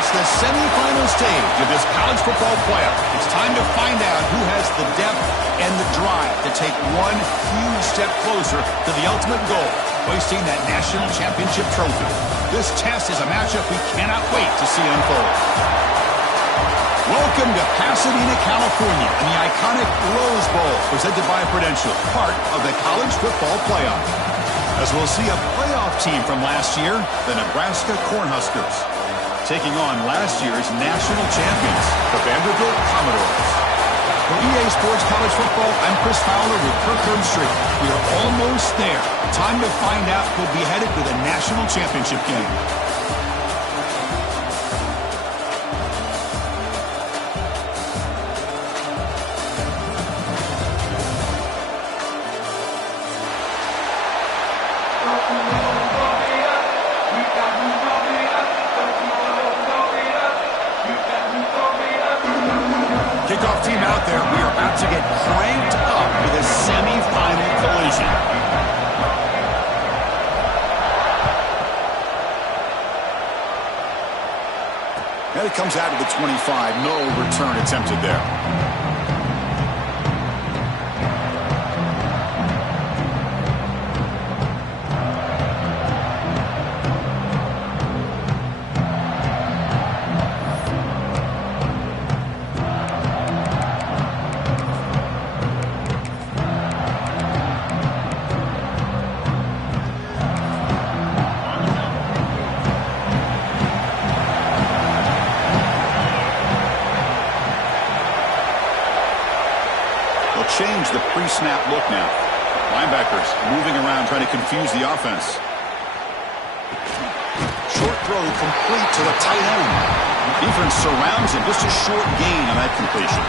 reached the semifinal stage of this college football playoff. It's time to find out who has the depth and the drive to take one huge step closer to the ultimate goal, hoisting that national championship trophy. This test is a matchup we cannot wait to see unfold. Welcome to Pasadena, California, and the iconic Rose Bowl, presented by Prudential, part of the college football playoff. As we'll see a playoff team from last year, the Nebraska Cornhuskers, taking on last year's national champions, the Vanderbilt Commodores. For EA Sports College Football, I'm Chris Fowler with Kirk Herbstreit. We are almost there. Time to find out who'll be headed to the national championship game. Kickoff team out there. We are about to get cranked up with a semifinal collision. And it comes out of the 25. No return attempted there. Change the pre-snap look now. Linebackers moving around, trying to confuse the offense. Short throw complete to the tight end. Defense surrounds him. Just a short gain on that completion.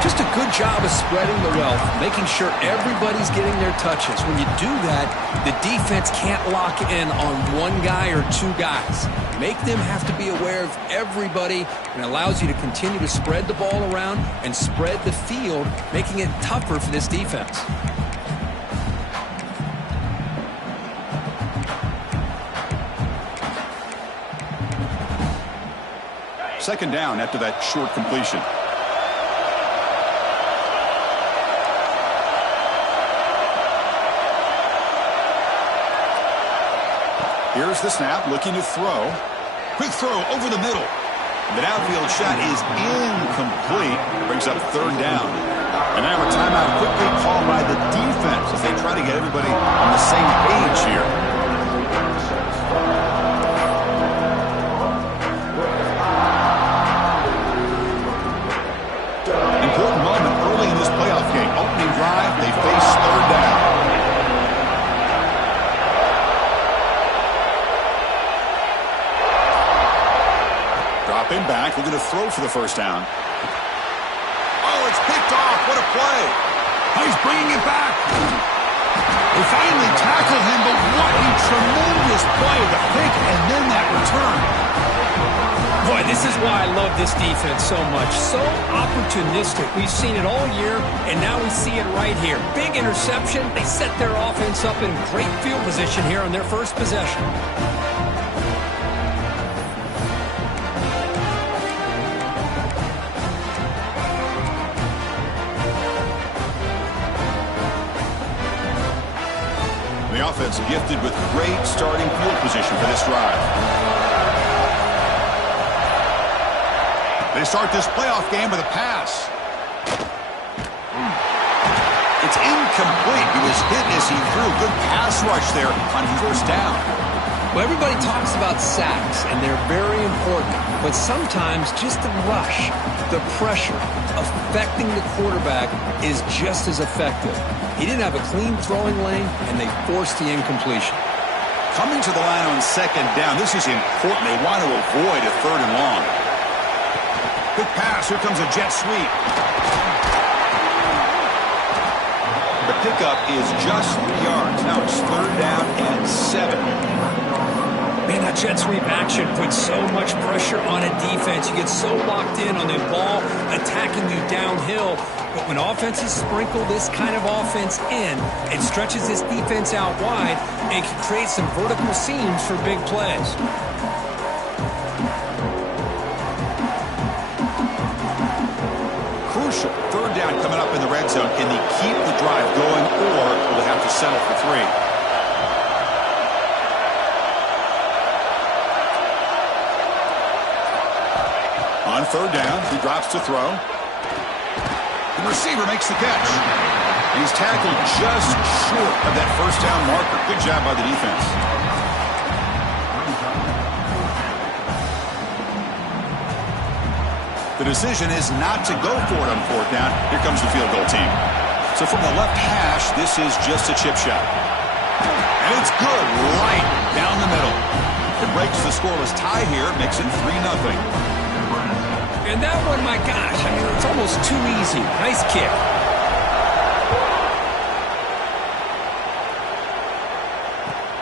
Just a good job of spreading the wealth, making sure everybody's getting their touches. When you do that, the defense can't lock in on one guy or two guys. Make them have to be aware of everybody, and allows you to continue to spread the ball around and spread the field, making it tougher for this defense. Second down after that short completion. Here's the snap, looking to throw. Quick throw over the middle. The downfield shot is incomplete. Brings up third down. And now a timeout quickly called by the defense as they try to get everybody on the same page here. Important moment early in this playoff game. Opening drive, they face third down. Dropping back, looking to throw for the first down. Oh, it's picked off. What a play. Oh, he's bringing it back. They finally tackle him, but what a tremendous play. The pick and then that return. Boy, this is why I love this defense so much. So opportunistic. We've seen it all year, and now we see it right here. Big interception. They set their offense up in great field position here on their first possession. The offense gifted with great starting field position for this drive. They start this playoff game with a pass. It's incomplete. He was hit as he threw. Good pass rush there on first down. Well, everybody talks about sacks, and they're very important. But sometimes just the rush, the pressure, affecting the quarterback is just as effective. He didn't have a clean throwing lane, and they forced the incompletion. Coming to the line on second down, this is important. They want to avoid a third and long. Quick pass. Here comes a jet sweep. The pickup is just 3 yards. Now it's third down and 7. Man, that jet sweep action puts so much pressure on a defense. You get so locked in on the ball attacking you downhill. But when offenses sprinkle this kind of offense in, it stretches this defense out wide and can create some vertical seams for big plays. third down coming up in the red zone. Can they keep the drive going, or will they have to settle for 3? On third down, he drops to throw. The receiver makes the catch. And he's tackled just short of that first down marker. Good job by the defense. The decision is not to go for it on fourth down. Here comes the field goal team. So from the left hash, this is just a chip shot. And it's good right down the middle. It breaks the scoreless tie here, makes it 3-0. And that one, my gosh, I mean, it's almost too easy. Nice kick.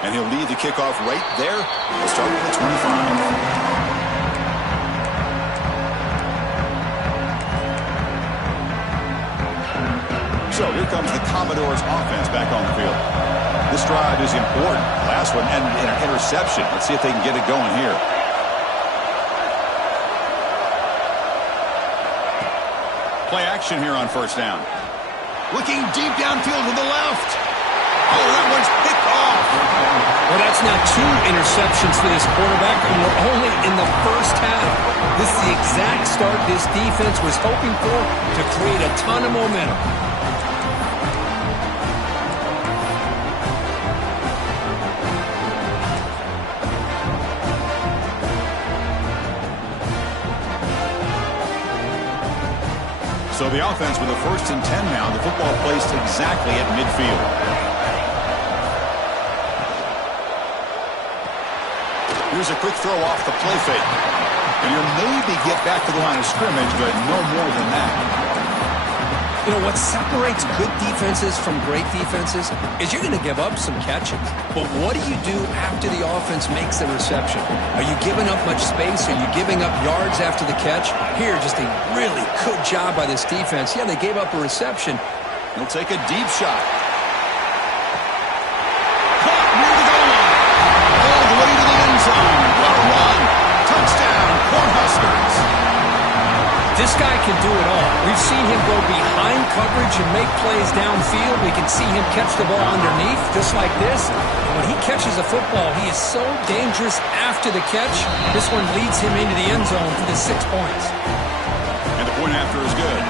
And he'll lead the kickoff right there. We'll start with the 25. So here comes the Commodores offense back on the field. This drive is important. Last one ended in an interception. Let's see if they can get it going here. Play action here on first down. Looking deep downfield to the left. Oh, that one's picked off. Well, that's now 2 interceptions for this quarterback, and we're only in the first half. This is the exact start this defense was hoping for to create a ton of momentum. So the offense with a 1st and 10 now. The football placed exactly at midfield. Here's a quick throw off the play fake. And you'll maybe get back to the line of scrimmage, but no more than that. You know, what separates good defenses from great defenses is you're going to give up some catches. But what do you do after the offense makes the reception? Are you giving up much space? Are you giving up yards after the catch? Here, just a really good job by this defense. Yeah, they gave up a reception. He'll take a deep shot. Caught near the goal line. All the way to the end zone. What a run. Touchdown, Cornhuskers. This guy can do it all. We've seen him go behind coverage and make plays downfield. We can see him catch the ball underneath, just like this. And when he catches a football, he is so dangerous after the catch. This one leads him into the end zone for the 6 points. And the point after is good.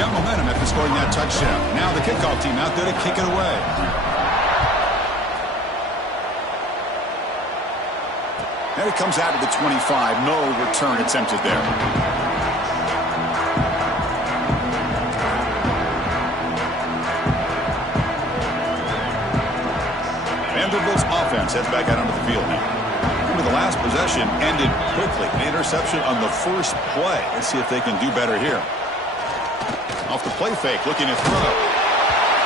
Got momentum after scoring that touchdown. Now the kickoff team out there to kick it away. And it comes out of the 25. No return attempted there. Vanderbilt's offense heads back out onto the field now. Remember, the last possession ended quickly. An interception on the first play. Let's see if they can do better here. Off the play fake, looking to throw.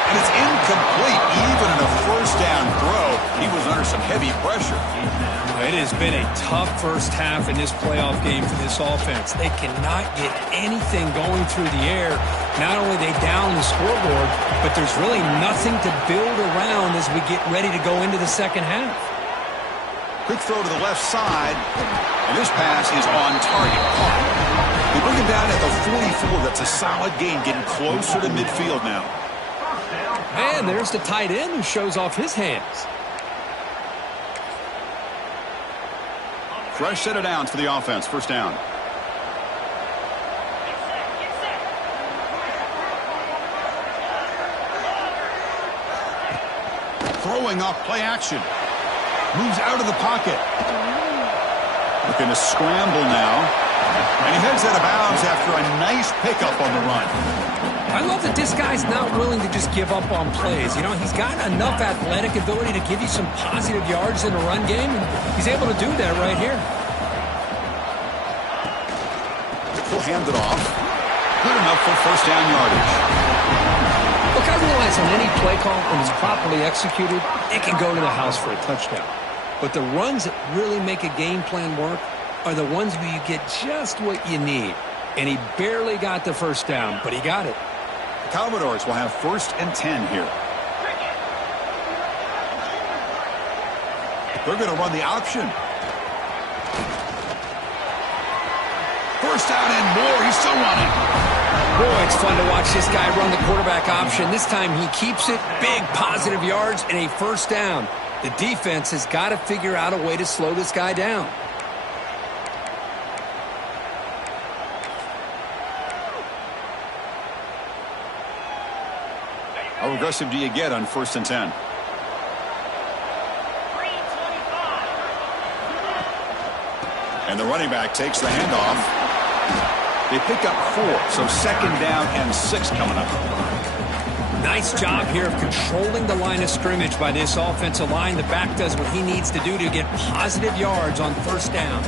And it's incomplete. Even in a first down throw, he was under some heavy pressure. It has been a tough first half in this playoff game for this offense. They cannot get anything going through the air. Not only they down the scoreboard, but there's really nothing to build around as we get ready to go into the second half. Quick throw to the left side, and this pass is on target. They bring him down at the 44. That's a solid gain, getting closer to midfield now. And there's the tight end who shows off his hands. Fresh set of downs for the offense. First down. Throwing off play action. Moves out of the pocket. Looking to scramble now. And he heads out of bounds after a nice pickup on the run. I love that this guy's not willing to just give up on plays. You know, he's got enough athletic ability to give you some positive yards in a run game, and he's able to do that right here. He'll hand it off. Good enough for first down yardage. Look, I realize on any play call, when it's properly executed, it can go to the house for a touchdown. But the runs that really make a game plan work are the ones where you get just what you need. And he barely got the first down, but he got it. The Commodores will have 1st and 10 here. They're going to run the option. First down and more. He's still running. Boy, it's fun to watch this guy run the quarterback option. This time he keeps it, big positive yards, and a first down. The defense has got to figure out a way to slow this guy down. How aggressive do you get on 1st and 10? And the running back takes the handoff. They pick up 4, so 2nd down and 6 coming up. Nice job here of controlling the line of scrimmage by this offensive line. The back does what he needs to do to get positive yards on 1st down.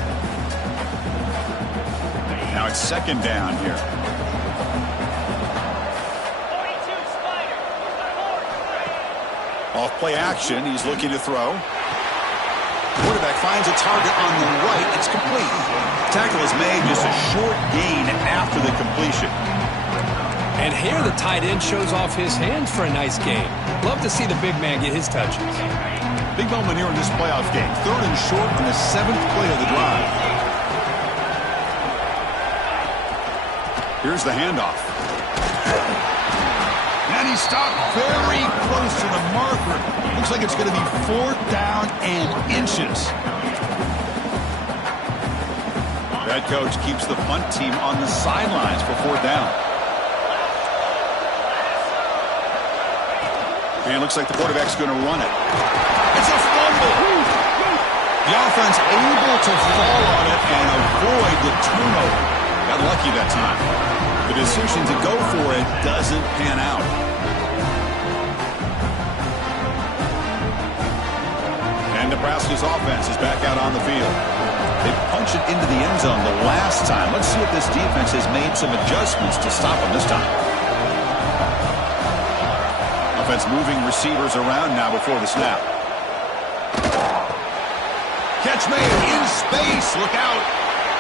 Now it's 2nd down here. Off play action, he's looking to throw. Quarterback finds a target on the right. It's complete. Tackle is made, just a short gain after the completion. And here the tight end shows off his hands for a nice game. Love to see the big man get his touches. Big moment here in this playoff game. 3rd and short on the 7th play of the drive. Here's the handoff. And he stopped very close to the marker. Looks like it's going to be 4th down and inches. That coach keeps the punt team on the sidelines for 4th down. And it looks like the quarterback's going to run it. It's a fumble. The offense able to fall on it and avoid the turnover. Got lucky that time. The decision to go for it doesn't pan out. And Nebraska's offense is back out on the field. They punch it into the end zone the last time. Let's see if this defense has made some adjustments to stop them this time. Offense moving receivers around now before the snap. Catch made in space. Look out.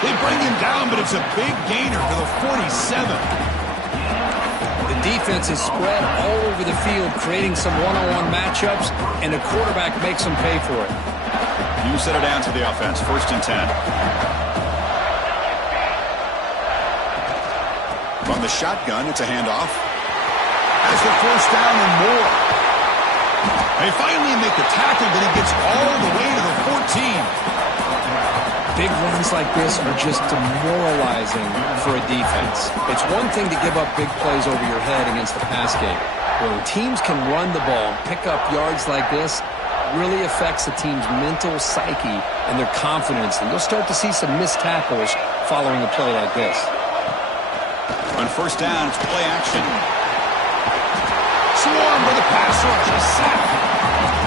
They bring him down, but it's a big gainer to the 47. The defense is spread all over the field, creating some one-on-one matchups, and the quarterback makes them pay for it. You set it down to the offense. 1st and 10. From the shotgun, it's a handoff. Has the 1st down and more. They finally make the tackle, but he gets all the way to the 14. Big runs like this are just demoralizing for a defense. It's one thing to give up big plays over your head against the pass game. When teams can run the ball, pick up yards like this, really affects the team's mental psyche and their confidence. And you'll start to see some missed tackles following a play like this. On 1st down, it's play action. Swarm with a pass rush. A sack.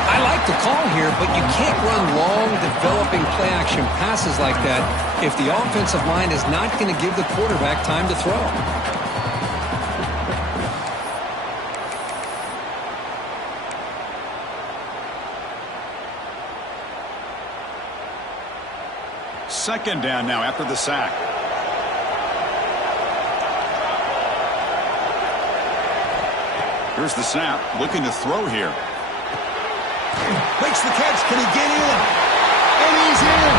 I like the call here, but you can't run long, developing play-action passes like that if the offensive line is not going to give the quarterback time to throw. Second down now after the sack. Here's the snap. Looking to throw here. Makes the catch. Can he get in? And he's in.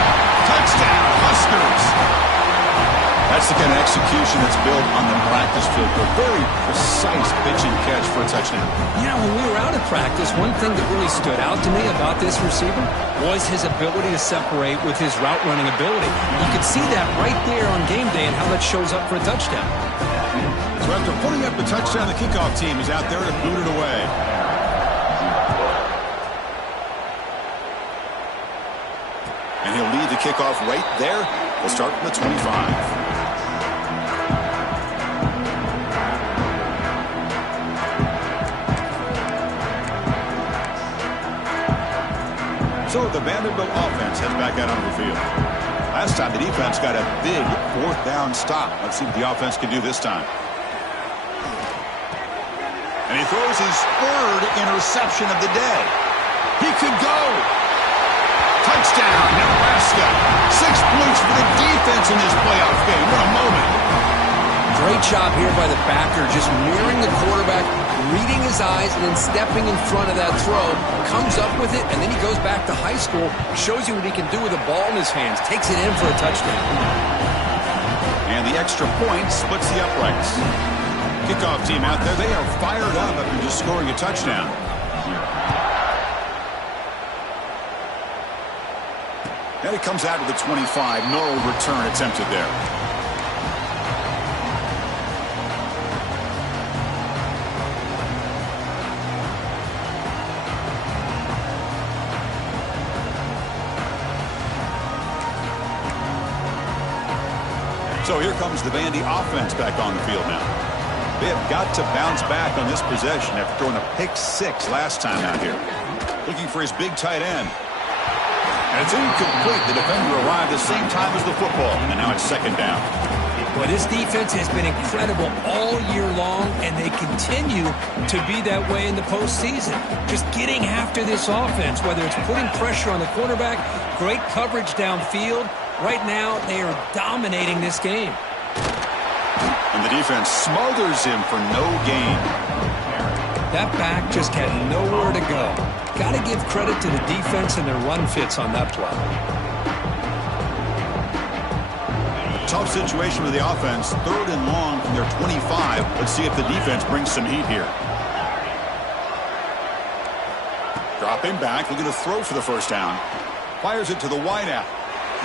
Touchdown, Huskers. That's the kind of execution that's built on the practice field. A very precise pitch and catch for a touchdown. Yeah, when we were out of practice, one thing that really stood out to me about this receiver was his ability to separate with his route running ability. You could see that right there on game day and how that shows up for a touchdown. So after putting up the touchdown, the kickoff team is out there to boot it away. And he'll lead the kickoff right there. We'll start from the 25. So the Vanderbilt offense heads back out onto the field. Last time the defense got a big 4th down stop. Let's see what the offense can do this time. And he throws his 3rd interception of the day. He could go. Touchdown, Nebraska. 6 points for the defense in this playoff game. What a moment. Great job here by the backer, just mirroring the quarterback, reading his eyes, and then stepping in front of that throw. Comes up with it, and then he goes back to high school, shows you what he can do with a ball in his hands, takes it in for a touchdown. And the extra point splits the uprights. Kickoff team out there, they are fired up after just scoring a touchdown. And it comes out to the 25. No return attempted there. So here comes the Vandy offense back on the field now. They have got to bounce back on this possession after throwing a pick-6 last time out here. Looking for his big tight end. And it's incomplete. The defender arrived the same time as the football, and now it's second down. Well, this defense has been incredible all year long, and they continue to be that way in the postseason. Just getting after this offense, whether it's putting pressure on the quarterback, great coverage downfield. Right now, they are dominating this game. And the defense smothers him for no gain. That back just had nowhere to go. Got to give credit to the defense and their run fits on that play. Tough situation with the offense. 3rd and long from their 25. Let's see if the defense brings some heat here. Dropping back, looking to throw for the first down. Fires it to the wideout.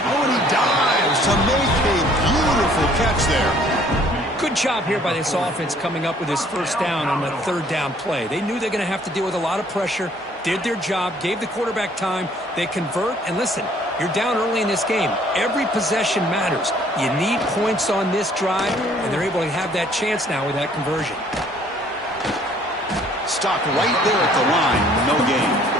Oh, and he dives to make a beautiful catch there. Good job here by this offense coming up with his first down on the 3rd down play. They knew they're going to have to deal with a lot of pressure, did their job, gave the quarterback time. They convert, and listen, you're down early in this game. Every possession matters. You need points on this drive, and they're able to have that chance now with that conversion. Stopped right there at the line, no gain.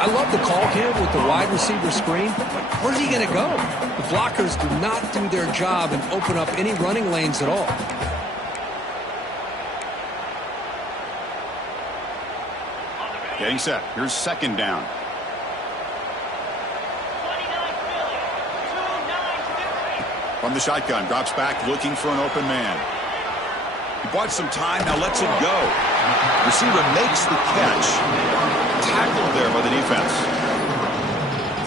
I love the call here with the wide receiver screen, but where's he going to go? The blockers do not do their job and open up any running lanes at all. Getting set. Here's second down. From the shotgun, drops back looking for an open man. He bought some time, now lets it go. Receiver makes the catch. Tackled there by the defense.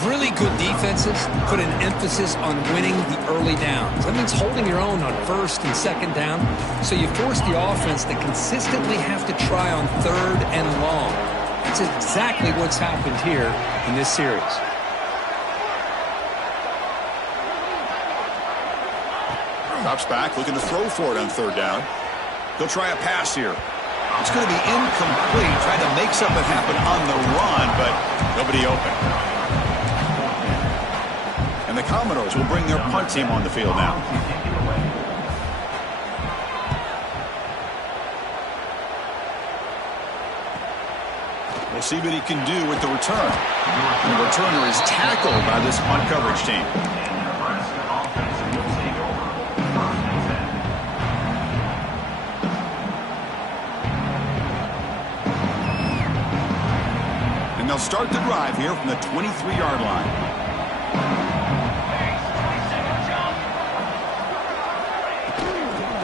Really good defenses put an emphasis on winning the early downs. That means holding your own on 1st and 2nd down. So you force the offense to consistently have to try on 3rd and long. That's exactly what's happened here in this series. Drops back, looking to throw for it on 3rd down. He'll try a pass here. It's going to be incomplete. Trying to make something happen on the run, but nobody open. And the Commodores will bring their punt team on the field now. We'll see what he can do with the return. The returner is tackled by this punt coverage team. They'll start the drive here from the 23-yard line.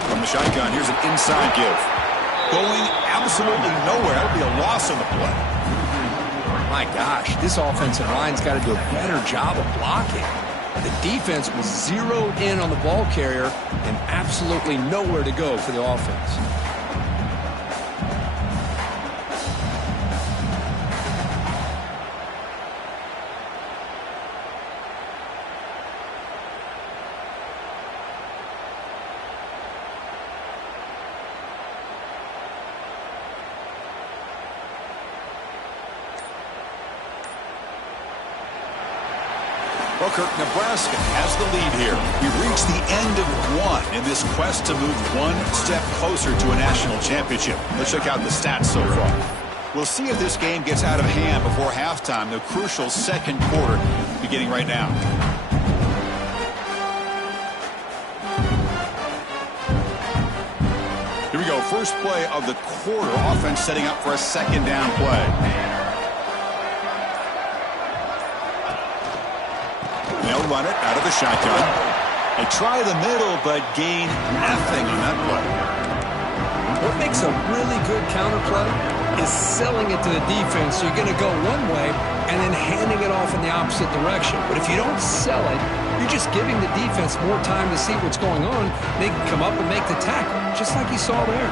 From the shotgun, here's an inside give. Going absolutely nowhere. That would be a loss on the play. My gosh, this offensive line's got to do a better job of blocking. The defense was zeroed in on the ball carrier and absolutely nowhere to go for the offense. Well, Kirk, Nebraska has the lead here. We've reached the end of one in this quest to move one step closer to a national championship. Let's check out the stats so far. We'll see if this game gets out of hand before halftime, the crucial 2nd quarter beginning right now. Here we go. First play of the quarter. Offense setting up for a 2nd down play. They'll run it out of the shotgun. They try the middle, but gain nothing on that play. What makes a really good counter play is selling it to the defense. You're going to go one way and then handing it off in the opposite direction. But if you don't sell it, You're just giving the defense more time to see what's going on. They can come up and make the tackle, just like you saw there.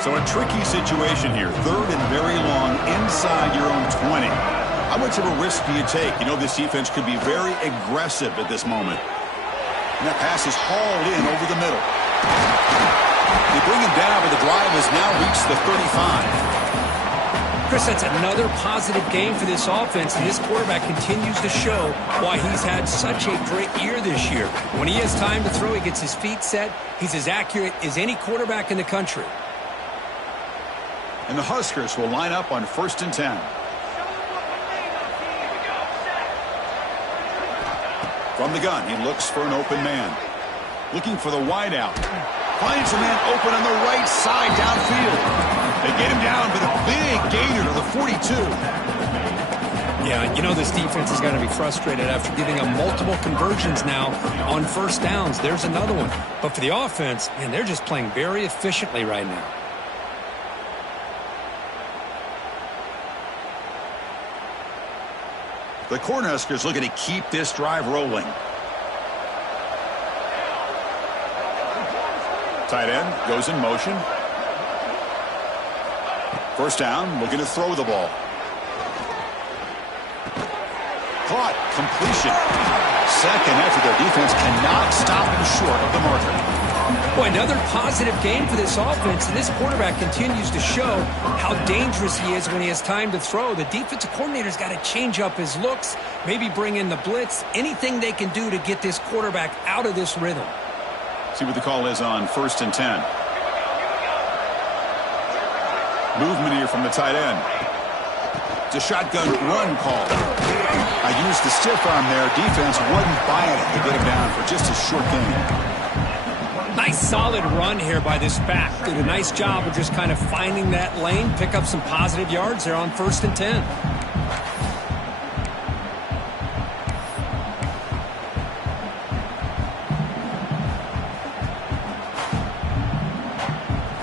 So a tricky situation here. 3rd and very long inside your own 20. How much of a risk do you take? You know this defense could be very aggressive at this moment. And that pass is hauled in over the middle. They bring him down, but the drive has now reached the 35. Chris, that's another positive game for this offense, and this quarterback continues to show why he's had such a great year this year. When he has time to throw, he gets his feet set. He's as accurate as any quarterback in the country. And the Huskers will line up on 1st and 10. From the gun, he looks for an open man. Looking for the wideout. Finds a man open on the right side downfield. They get him down, but a big gainer to the 42. Yeah, you know this defense is going to be frustrated after giving them multiple conversions now on 1st downs. There's another one. But for the offense, man, they're just playing very efficiently right now. The Cornhuskers looking to keep this drive rolling. Tight end goes in motion. 1st down, looking to throw the ball. Caught, completion. 2nd after their defense cannot stop him short of the marker. Boy, another positive game for this offense, and this quarterback continues to show how dangerous he is when he has time to throw. The defensive coordinator's got to change up his looks, maybe bring in the blitz, anything they can do to get this quarterback out of this rhythm. See what the call is on 1st and 10. Movement here from the tight end. It's a shotgun run call. I used the stiff arm there. Defense wasn't buying it to get him down for just a short gain. Nice solid run here by this back. Did a nice job of just kind of finding that lane, pick up some positive yards there on 1st and 10.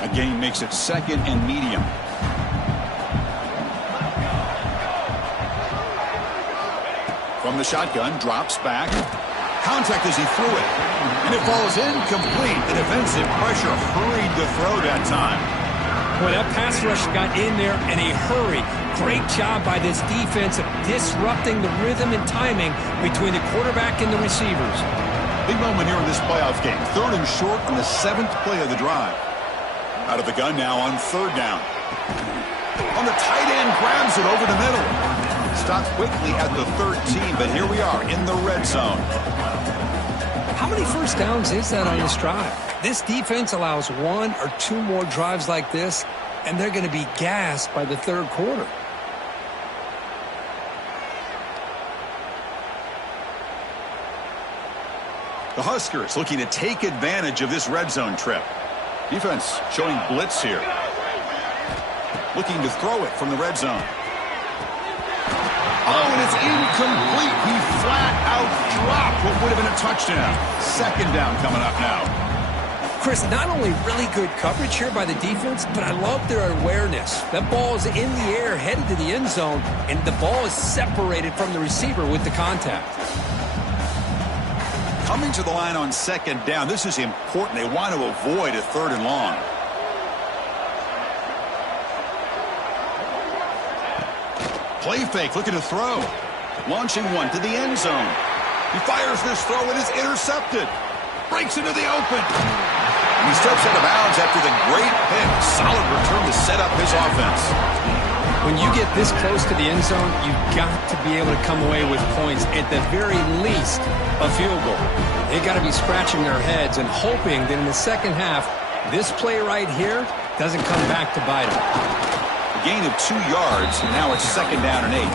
A gain makes it 2nd and medium. From the shotgun, drops back. Contact as he threw it. And it falls incomplete. The defensive pressure hurried the throw that time. Boy, that pass rush got in there in a hurry. Great job by this defense of disrupting the rhythm and timing between the quarterback and the receivers. Big moment here in this playoff game. 3rd and short on the 7th play of the drive. Out of the gun now on 3rd down. On the tight end, grabs it over the middle. Stopped quickly at the 13, but here we are in the red zone. How many 1st downs is that on this drive? This defense allows 1 or 2 more drives like this, and they're going to be gassed by the 3rd quarter. The Huskers looking to take advantage of this red zone trip. Defense showing blitz here. Looking to throw it from the red zone. Oh, and it's incomplete. He flat out dropped what would have been a touchdown. 2nd down coming up now. Chris, not only really good coverage here by the defense, but I love their awareness. That ball is in the air, headed to the end zone, and the ball is separated from the receiver with the contact. Coming to the line on 2nd down. This is important. They want to avoid a 3rd and long. Play fake, looking to throw. Launching one to the end zone. He fires this throw and is intercepted. Breaks into the open. And he steps out of bounds after the great pick. Solid return to set up his offense. When you get this close to the end zone, you've got to be able to come away with points, at the very least, a field goal. They've got to be scratching their heads and hoping that in the 2nd half, this play right here doesn't come back to bite them. A gain of 2 yards, and now it's 2nd down and 8.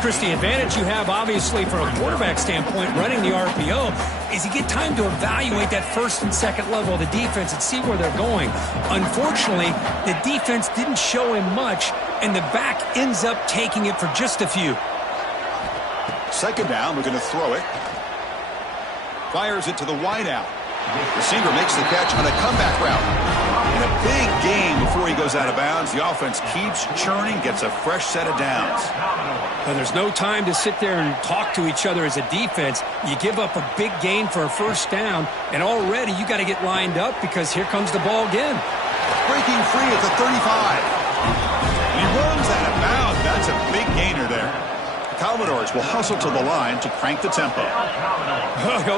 Chris, the advantage you have, obviously, from a quarterback standpoint, running the RPO, is you get time to evaluate that 1st and 2nd level of the defense and see where they're going. Unfortunately, the defense didn't show him much, and the back ends up taking it for just a few. 2nd down, looking to throw it. Fires it to the wideout. Receiver makes the catch on a comeback route. And a Big gain before he goes out of bounds. The offense keeps churning, gets a fresh set of downs. Well, there's no time to sit there and talk to each other as a defense. You give up a big gain for a first down, and already you got to get lined up because here comes the ball again. Breaking free at the 35. He runs out of bounds. That's a big gainer there. The Commodores will hustle to the line to crank the tempo.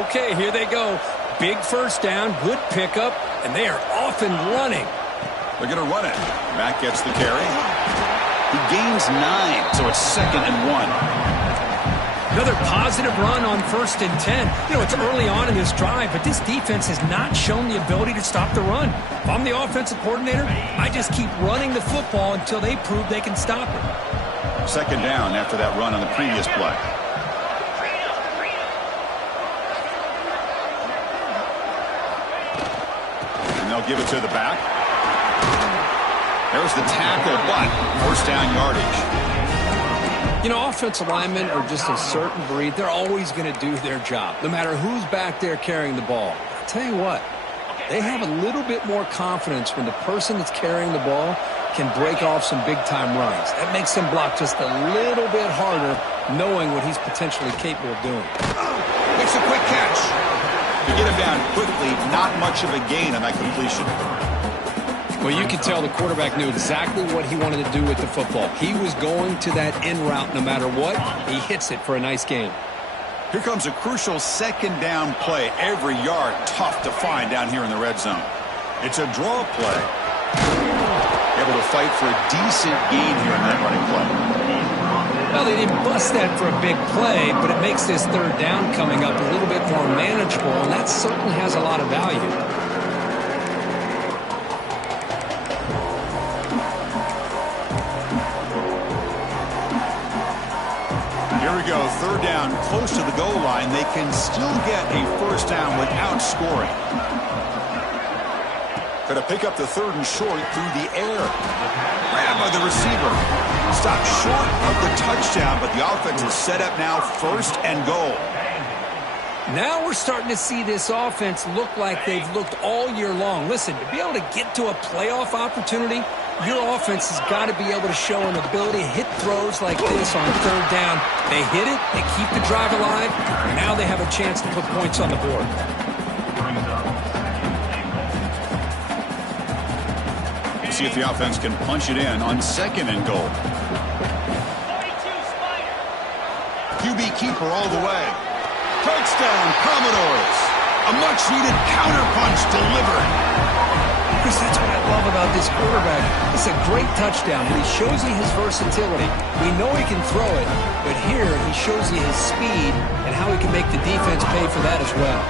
Okay, here they go. Big first down, good pickup, and they are off and running. They're going to run it. Mack gets the carry. He gains 9, so it's 2nd and 1. Another positive run on 1st and 10. You know, it's early on in this drive, but this defense has not shown the ability to stop the run. If I'm the offensive coordinator, I just keep running the football until they prove they can stop it. 2nd down after that run on the previous play. And they'll give it to the back. There's the tackle, but first down yardage. You know, offensive linemen are just a certain breed. They're always going to do their job, no matter who's back there carrying the ball. I'll tell you what, they have a little bit more confidence when the person that's carrying the ball can break off some big-time runs. That makes them block just a little bit harder, knowing what he's potentially capable of doing. Makes a quick catch. To get him down quickly, not much of a gain on that completion. Well, you can tell the quarterback knew exactly what he wanted to do with the football. He was going to that end route no matter what. He hits it for a nice gain. Here comes a crucial 2nd down play. Every yard tough to find down here in the red zone. It's a draw play. Able to fight for a decent gain here in that running play. Well, they didn't bust that for a big play, but it makes this 3rd down coming up a little bit more manageable, and that certainly has a lot of value. Here we go, 3rd down, close to the goal line. They can still get a first down without scoring. Going to pick up the 3rd and short through the air. Grabbed by the receiver. Stopped short of the touchdown, but the offense is set up now, 1st and goal. Now we're starting to see this offense look like they've looked all year long. Listen, to be able to get to a playoff opportunity, your offense has got to be able to show an ability to hit throws like this on 3rd down. They hit it, they keep the drive alive, and now they have a chance to put points on the board. See if the offense can punch it in on 2nd and goal. QB keeper all the way. Touchdown, Commodores. A much-needed counterpunch delivered. Chris, that's what I love about this quarterback. It's a great touchdown, but he shows you his versatility. We know he can throw it, but here he shows you his speed and how he can make the defense pay for that as well.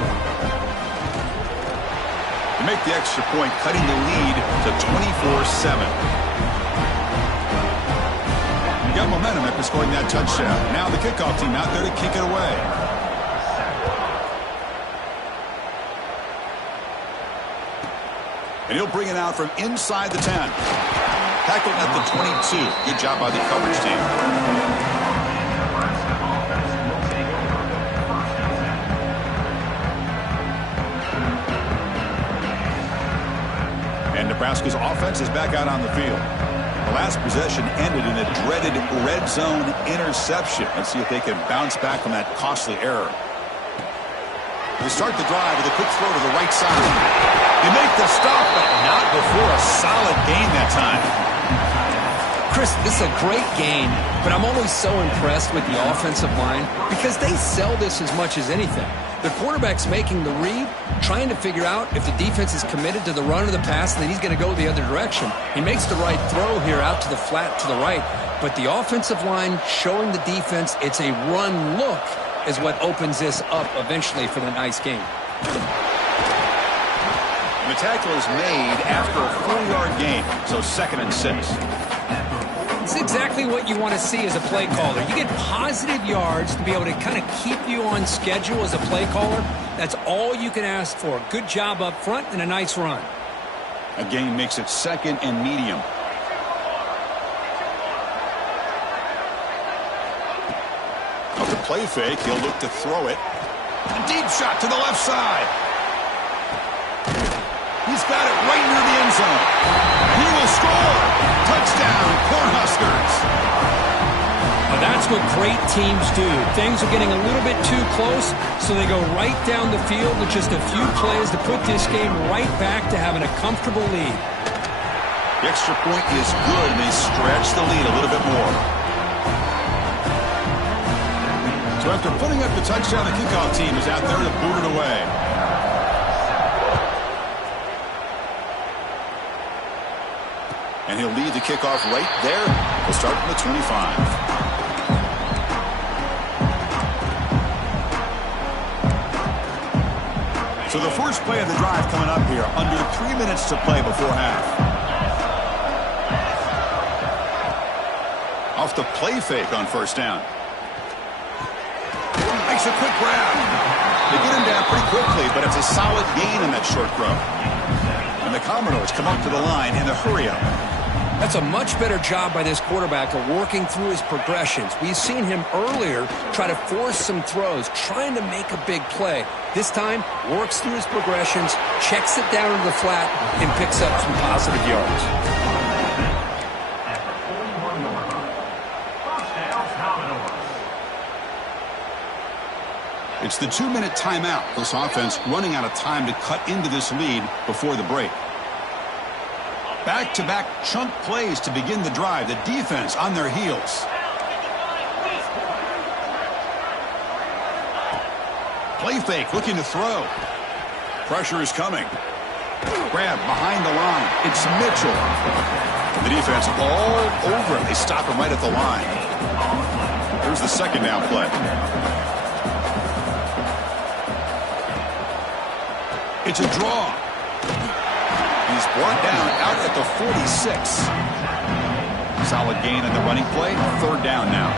To make the extra point, cutting the lead to 24-7. You got momentum after scoring that touchdown. Now the kickoff team out there to kick it away. And he'll bring it out from inside the 10. Tackled at the 22. Good job by the coverage team. And Nebraska's offense is back out on the field. The last possession ended in a dreaded red zone interception. Let's see if they can bounce back from that costly error. They start the drive with a quick throw to the right side. They make the stop, but not before a solid gain that time. Chris, this is a great game, but I'm always so impressed with the offensive line because they sell this as much as anything. The quarterback's making the read, trying to figure out if the defense is committed to the run or the pass, and then he's going to go the other direction. He makes the right throw here out to the flat to the right, but the offensive line showing the defense it's a run look is what opens this up eventually for the nice game. The tackle is made after a 4-yard gain, so 2nd and 6. It's exactly what you want to see as a play caller. You get positive yards to be able to kind of keep you on schedule as a play caller. That's all you can ask for. Good job up front and a nice run. A gain makes it 2nd and medium. Off the play fake, he'll look to throw it. A deep shot to the left side. He's got it right near the end zone. He will score. Touchdown, Cornhuskers. Well, that's what great teams do. Things are getting a little bit too close, so they go right down the field with just a few plays to put this game right back to having a comfortable lead. The extra point is good, and they stretch the lead a little bit more. So after putting up the touchdown, the kickoff team is out there to boot it away. And he'll lead the kickoff right there. We'll start from the 25. So the first play of the drive coming up here, under 3 minutes to play before half. Off the play fake on first down. Makes a quick grab. They get him down pretty quickly, but it's a solid gain in that short throw. And the Commodores come up to the line in the hurry-up. That's a much better job by this quarterback of working through his progressions. We've seen him earlier try to force some throws, trying to make a big play. This time, works through his progressions, checks it down to the flat, and picks up some positive yards. It's the 2-minute timeout. This offense running out of time to cut into this lead before the break. Back-to-back chunk plays to begin the drive. The defense on their heels. Play fake, looking to throw. Pressure is coming. Grab behind the line. It's Mitchell. The defense all over him. They stop him right at the line. Here's the second down play. It's a draw. He's brought down out at the 46. Solid gain on the running play. Third down now.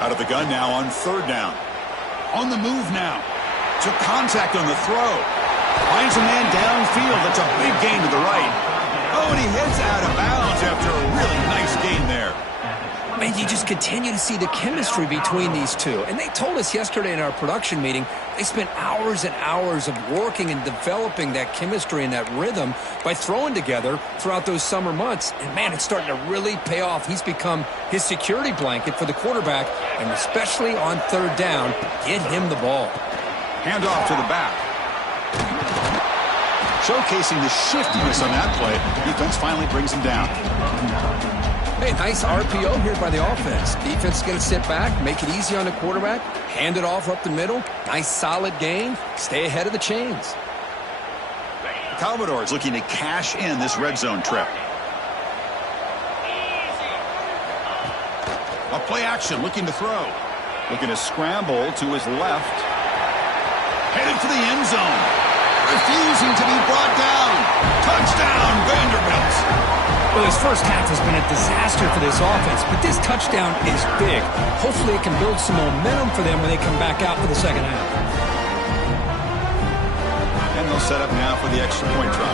Out of the gun now on third down. On the move now. Took contact on the throw. Finds a man downfield. That's a big gain to the right. Oh, and he heads out of bounds after a really nice gain there. Man, you just continue to see the chemistry between these two. And they told us yesterday in our production meeting, they spent hours and hours of working and developing that chemistry and that rhythm by throwing together throughout those summer months. And, man, it's starting to really pay off. He's become his security blanket for the quarterback, and especially on third down, get him the ball. Handoff to the back. Showcasing the shiftiness on that play. Defense finally brings him down. Hey, nice RPO here by the offense. Defense is going to sit back, make it easy on the quarterback, hand it off up the middle. Nice solid gain. Stay ahead of the chains. The Commodores looking to cash in this red zone trip. A play action, looking to throw. Looking to scramble to his left. Headed for the end zone. Refusing to be brought down. Touchdown, Vanderbilt. Well, this first half has been a disaster for this offense, but this touchdown is big. Hopefully it can build some momentum for them when they come back out for the second half. And they'll set up now for the extra point try.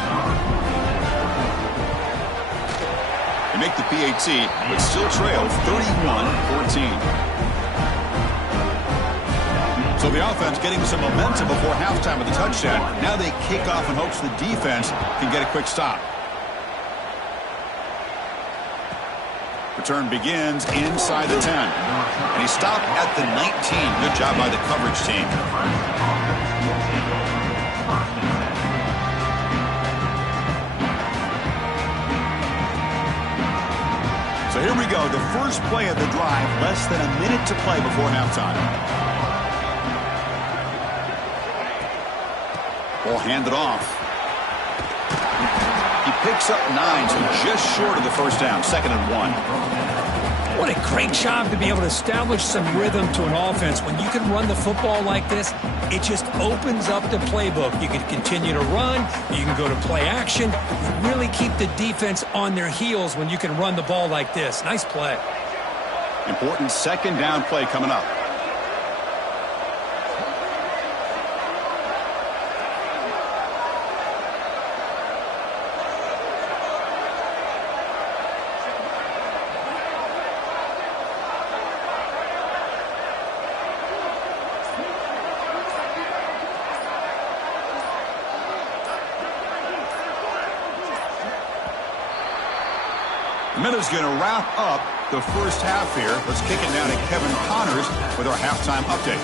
They make the PAT, but still trail 31-14. So the offense getting some momentum before halftime with the touchdown. Now they kick off in hopes the defense can get a quick stop. Return begins inside the 10. And he stopped at the 19. Good job by the coverage team. So here we go. The first play of the drive. Less than a minute to play before halftime. Ball handed off. He picks up 9, so just short of the first down. 2nd and 1. What a great job to be able to establish some rhythm to an offense. When you can run the football like this, it just opens up the playbook. You can continue to run. You can go to play action. You really keep the defense on their heels when you can run the ball like this. Nice play. Important 2nd down play coming up. Minute's going to wrap up the first half here. Let's kick it down to Kevin Connors with our halftime update.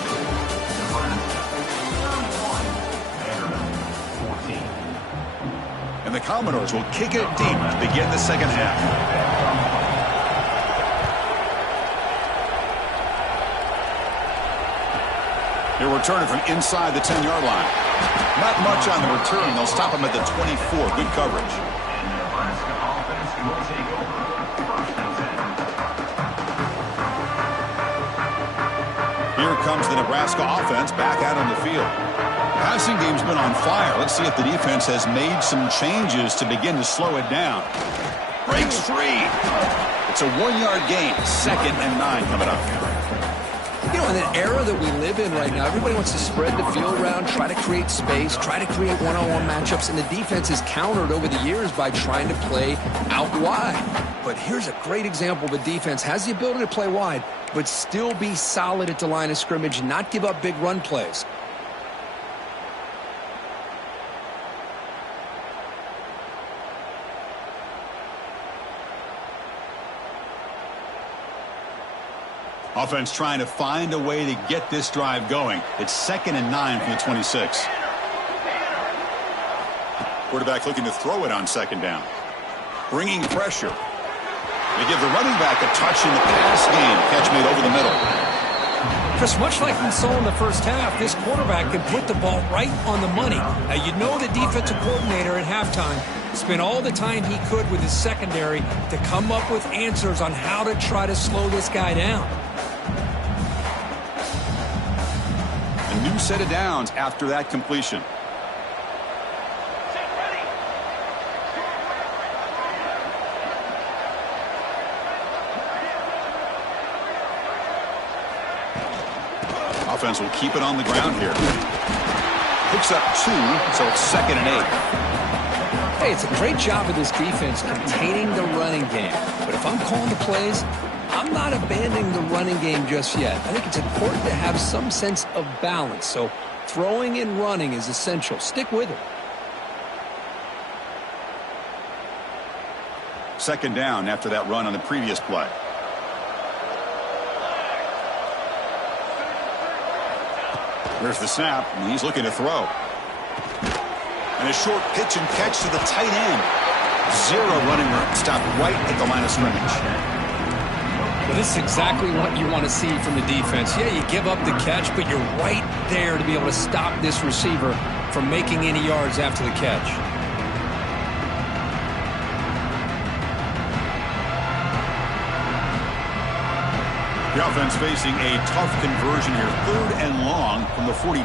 And the Commodores will kick it deep to begin the second half. They're returning from inside the 10-yard line. Not much on the return. They'll stop him at the 24. Good coverage. Here comes the Nebraska offense back out on the field. Passing game's been on fire. Let's see if the defense has made some changes to begin to slow it down. Breaks free. It's a 1-yard gain. 2nd and 9 coming up. You know, in the era that we live in right now, everybody wants to spread the field around, try to create space, try to create one-on-one matchups, and the defense is countered over the years by trying to play out wide. But here's a great example of a defense has the ability to play wide, but still be solid at the line of scrimmage, not give up big run plays. Offense trying to find a way to get this drive going. It's 2nd and 9 from the 26. Quarterback looking to throw it on 2nd down. Bringing pressure. They give the running back a touch in the pass game. Catch made over the middle. Chris, much like we saw in the first half, this quarterback can put the ball right on the money. Now, you know the defensive coordinator at halftime spent all the time he could with his secondary to come up with answers on how to try to slow this guy down. A new set of downs after that completion. Offense will keep it on the ground here. Picks up 2, so it's 2nd and 8. Hey, it's a great job of this defense containing the running game. But if I'm calling the plays, I'm not abandoning the running game just yet. I think it's important to have some sense of balance. So throwing and running is essential. Stick with it. 2nd down after that run on the previous play. Here's the snap, and he's looking to throw. And a short pitch and catch to the tight end. 0 running room. Stopped right at the line of scrimmage. Well, this is exactly what you want to see from the defense. Yeah, you give up the catch, but you're right there to be able to stop this receiver from making any yards after the catch. The offense facing a tough conversion here. 3rd and long from the 42.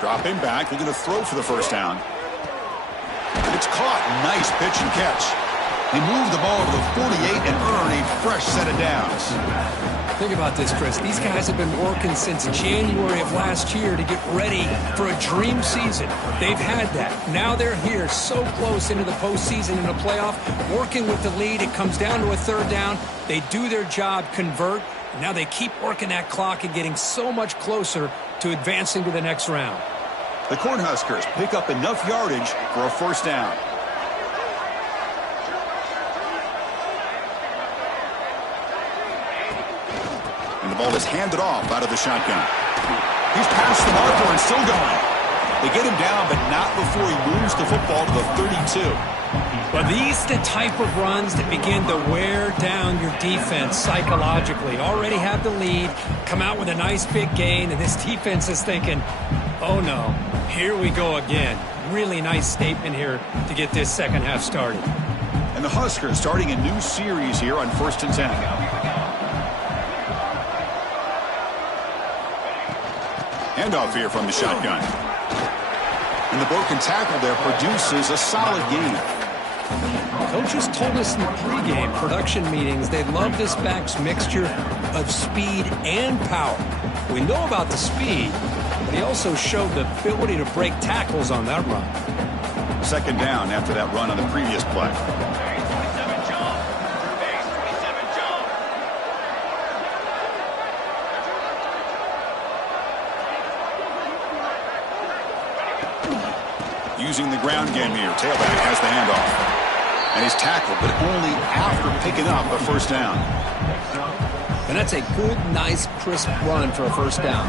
Dropping back, looking to throw for the first down. It's caught. Nice pitch and catch. They move the ball to the 48 and earn a fresh set of downs. Think about this, Chris. These guys have been working since January of last year to get ready for a dream season. They've had that. Now they're here so close into the postseason and the playoff, working with the lead. It comes down to a 3rd down. They do their job, convert. And now they keep working that clock and getting so much closer to advancing to the next round. The Cornhuskers pick up enough yardage for a first down. And the ball is handed off out of the shotgun. He's past the marker and still going. They get him down, but not before he moves the football to the 32. But these are the type of runs that begin to wear down your defense psychologically. Already have the lead, come out with a nice big gain, and this defense is thinking, oh no, here we go again. Really nice statement here to get this second half started. And the Huskers starting a new series here on 1st and 10. Handoff here from the shotgun. And the broken tackle there produces a solid gain. Coaches told us in the pregame production meetings they love this back's mixture of speed and power. We know about the speed, but he also showed the ability to break tackles on that run. 2nd down after that run on the previous play. using the ground game here. Tailback has the handoff. And he's tackled, but only after picking up a first down. And that's a good, nice, crisp run for a first down.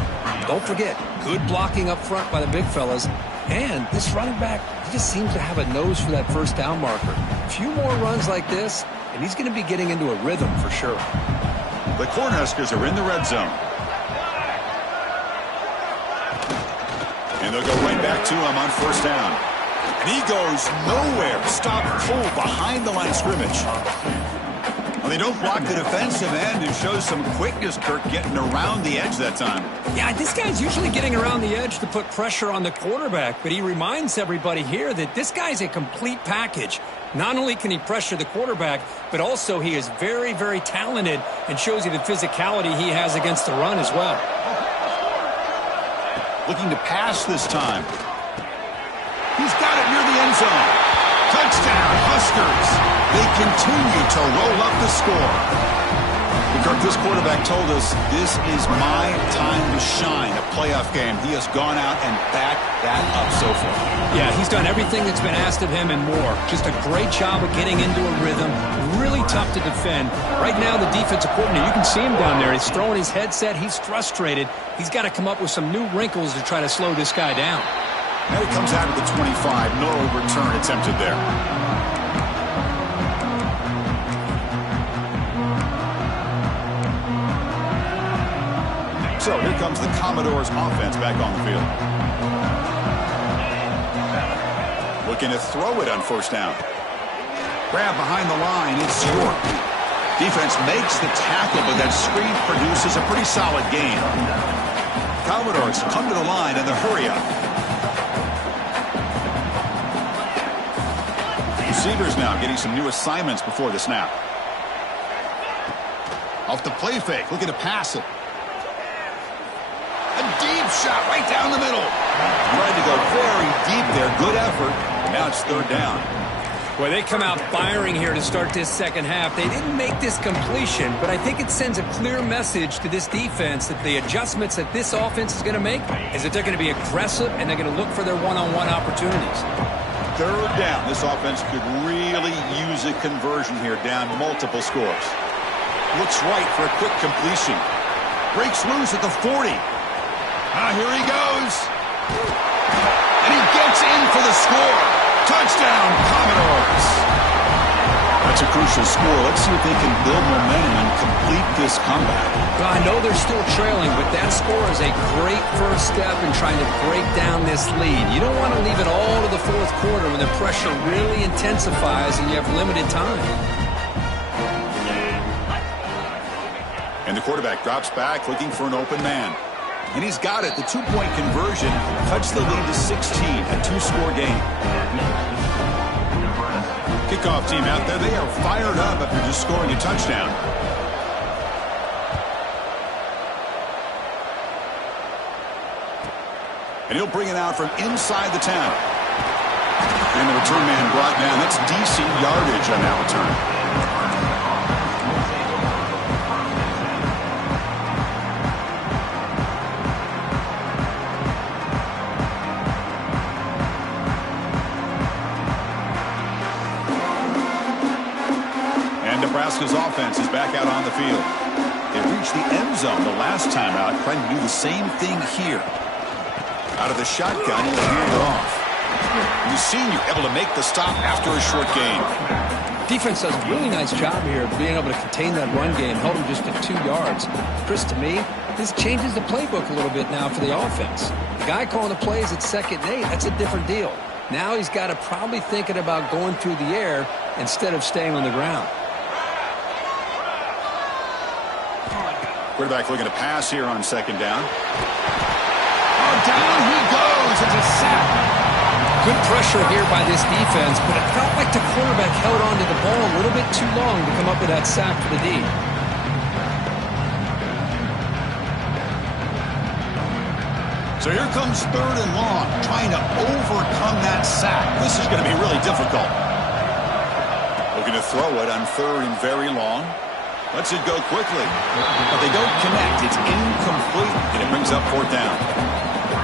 Don't forget, good blocking up front by the big fellas. And this running back, he just seems to have a nose for that first down marker. A few more runs like this, and he's going to be getting into a rhythm for sure. The Cornhuskers are in the red zone. And they'll go right back to him on first down. And he goes nowhere. Stop cold behind the line of scrimmage. Well, they don't block the defensive end and shows some quickness, Kirk, getting around the edge that time. Yeah, this guy's usually getting around the edge to put pressure on the quarterback, but he reminds everybody here that this guy's a complete package. Not only can he pressure the quarterback, but also he is very, very talented and shows you the physicality he has against the run as well. Looking to pass this time. He's got it near the end zone. Touchdown, Huskers. They continue to roll up the score. And Kirk, this quarterback told us this is my time to shine, a playoff game. He has gone out and backed that up so far. Yeah, he's done everything that's been asked of him and more. Just a great job of getting into a rhythm. Really tough to defend. Right now, the defensive coordinator, you can see him down there. He's throwing his headset. He's frustrated. He's got to come up with some new wrinkles to try to slow this guy down. And it comes out of the 25. No return attempted there. So here comes the Commodores offense back on the field. Looking to throw it on first down. Grab behind the line. It's York. Defense makes the tackle, but that screen produces a pretty solid gain. Commodores come to the line and the hurry up. Receivers now getting some new assignments before the snap. Off the play fake, looking to pass it. A deep shot right down the middle. Tried to go very deep there. Good effort. Now it's third down. Well, they come out firing here to start this second half. They didn't make this completion, but I think it sends a clear message to this defense that the adjustments that this offense is going to make is that they're going to be aggressive and they're going to look for their one-on-one opportunities. Third down. This offense could really use a conversion here, down multiple scores. Looks right for a quick completion. Breaks loose at the 40. Here he goes. And he gets in for the score. Touchdown, Commodores. That's a crucial score. Let's see if they can build momentum and complete this comeback. Well, I know they're still trailing, but that score is a great first step in trying to break down this lead. You don't want to leave it all to the fourth quarter when the pressure really intensifies and you have limited time. And the quarterback drops back looking for an open man. And he's got it. The two-point conversion cuts the lead to 16, a two-score game. Kickoff team out there. They are fired up after just scoring a touchdown. And he'll bring it out from inside the 10. And the return man brought down. That's decent yardage on that return. Nebraska's offense is back out on the field. They reached the end zone the last time out, trying to do the same thing here. Out of the shotgun, he'll hand it off. And the senior able to make the stop after a short gain. Defense does a really nice job here of being able to contain that run game, held him just at 2 yards. Chris, to me, this changes the playbook a little bit now for the offense. The guy calling the plays at 2nd and 8, that's a different deal. Now he's got to probably thinking about going through the air instead of staying on the ground. Quarterback looking to pass here on 2nd down. Oh, down he goes. It's a sack. Good pressure here by this defense, but it felt like the quarterback held on to the ball a little bit too long to come up with that sack for the D. So here comes 3rd and long, trying to overcome that sack. This is going to be really difficult. Looking to throw it on 3rd and very long. Lets it go quickly, but they don't connect. It's incomplete, and it brings up 4th down.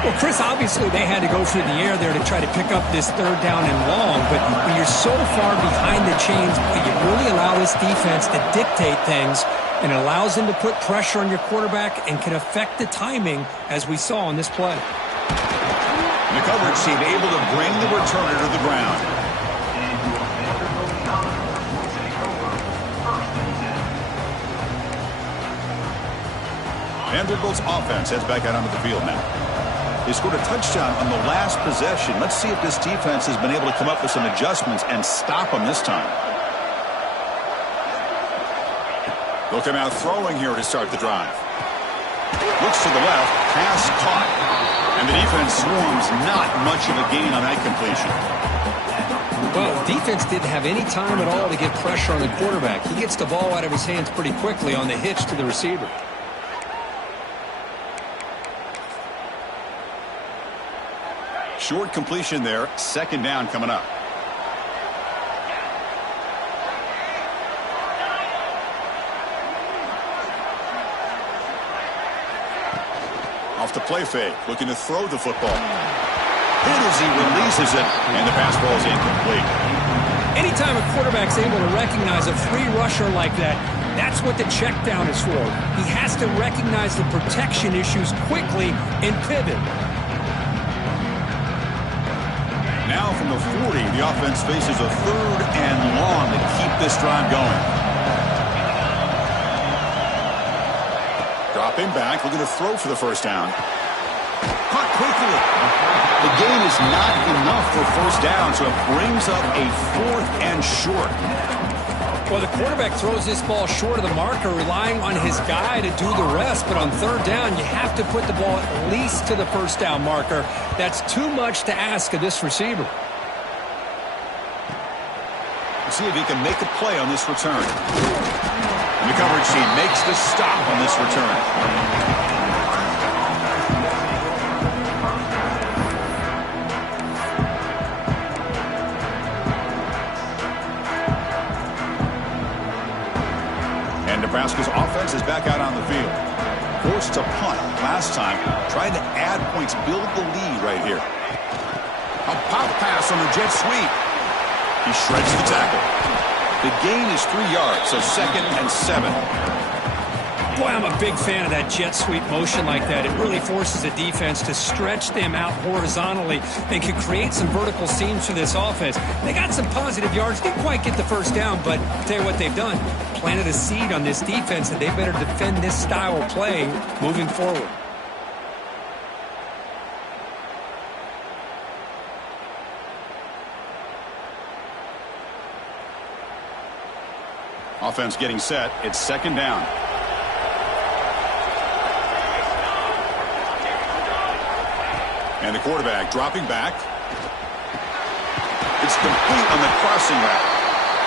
Well, Chris, obviously they had to go through the air there to try to pick up this third down and long, but when you're so far behind the chains, you really allow this defense to dictate things, and it allows them to put pressure on your quarterback and can affect the timing, as we saw on this play. The coverage team able to bring the returner to the ground. Vanderbilt's offense heads back out onto the field now. They scored a touchdown on the last possession. Let's see if this defense has been able to come up with some adjustments and stop them this time. They'll come out throwing here to start the drive. Looks to the left, pass caught. And the defense swarms, not much of a gain on that completion. Well, defense didn't have any time at all to get pressure on the quarterback. He gets the ball out of his hands pretty quickly on the hitch to the receiver. Short completion there, second down coming up. Off the play fake, looking to throw the football. Hit as he releases it, and the pass ball is incomplete. Anytime a quarterback's able to recognize a free rusher like that, that's what the check down is for. He has to recognize the protection issues quickly and pivot. Now from the 40, the offense faces a third and long to keep this drive going. Dropping back, looking to throw for the first down. Caught quickly. The gain is not enough for first down, so it brings up a fourth and short. Well, the quarterback throws this ball short of the marker, relying on his guy to do the rest. But on third down, you have to put the ball at least to the first down marker. That's too much to ask of this receiver. Let's see if he can make a play on this return. And the coverage team makes the stop on this return. Nebraska's offense is back out on the field. Forced to punt last time, trying to add points, build the lead right here. A pop pass on the jet sweep. He shreds the tackle. The gain is 3 yards, so second and 7. Boy, I'm a big fan of that jet sweep motion like that. It really forces the defense to stretch them out horizontally and can create some vertical seams for this offense. They got some positive yards, didn't quite get the first down, but I'll tell you what they've done. Planted a seed on this defense, and they better defend this style of play moving forward. Offense getting set. It's second down. And the quarterback dropping back. It's complete on the crossing route.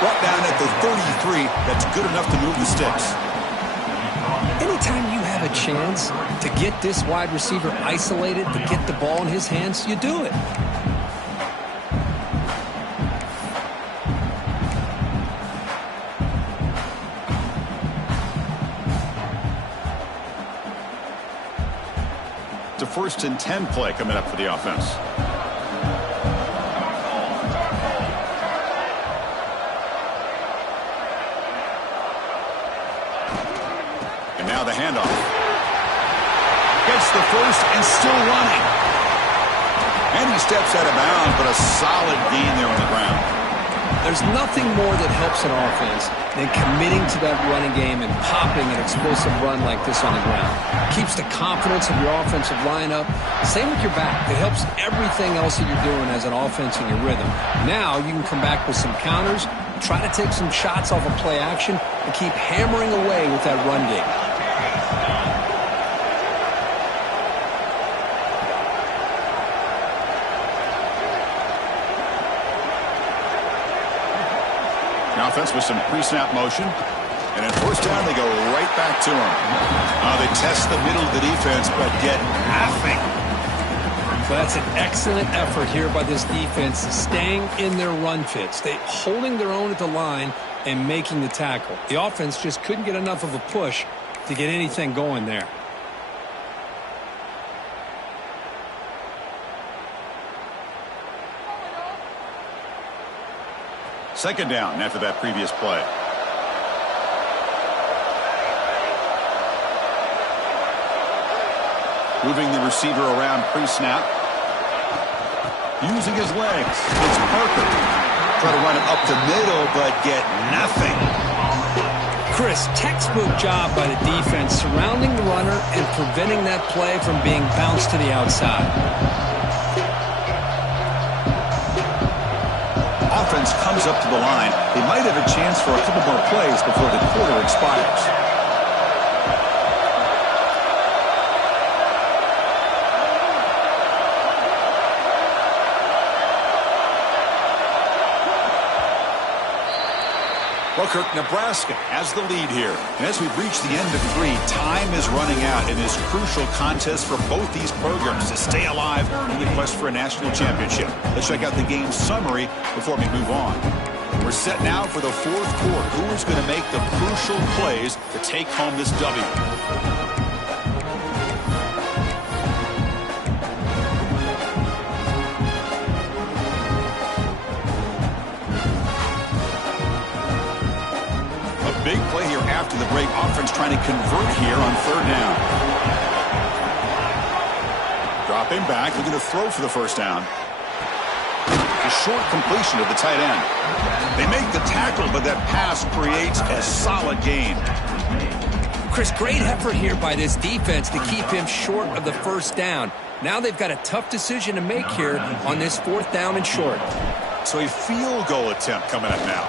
Brought down at the 33. That's good enough to move the sticks. Anytime you have a chance to get this wide receiver isolated, to get the ball in his hands, you do it. It's a 1st and 10 play coming up for the offense. And now the handoff. Gets the first and still running. And he steps out of bounds, but a solid gain there on the ground. There's nothing more that helps an offense than committing to that running game and popping an explosive run like this on the ground. Keeps the confidence of your offensive lineup. Same with your back. It helps everything else that you're doing as an offense in your rhythm. Now you can come back with some counters, try to take some shots off of play action, and keep hammering away with that run game. Offense with some pre-snap motion. And in first down, they go right back to him. They test the middle of the defense, but get nothing. Well, that's an excellent effort here by this defense, staying in their run fits. They holding their own at the line and making the tackle. The offense just couldn't get enough of a push to get anything going there. Second down after that previous play. Moving the receiver around pre-snap. Using his legs. It's Parker. Try to run it up the middle, but get nothing. Chris, textbook job by the defense surrounding the runner and preventing that play from being bounced to the outside. Offense comes up to the line. They might have a chance for a couple more plays before the quarter expires. Well, Nebraska has the lead here. And as we've reached the end of 3, time is running out in this crucial contest for both these programs to stay alive in the quest for a national championship. Let's check out the game summary before we move on. We're set now for the 4th quarter. Who is going to make the crucial plays to take home this W? Big play here after the break. Offense trying to convert here on 3rd down. Dropping back, looking to throw for the first down. A short completion to the tight end. They make the tackle, but that pass creates a solid gain. Chris, great effort here by this defense to keep him short of the first down. Now they've got a tough decision to make here on this 4th down and short. So a field goal attempt coming up now.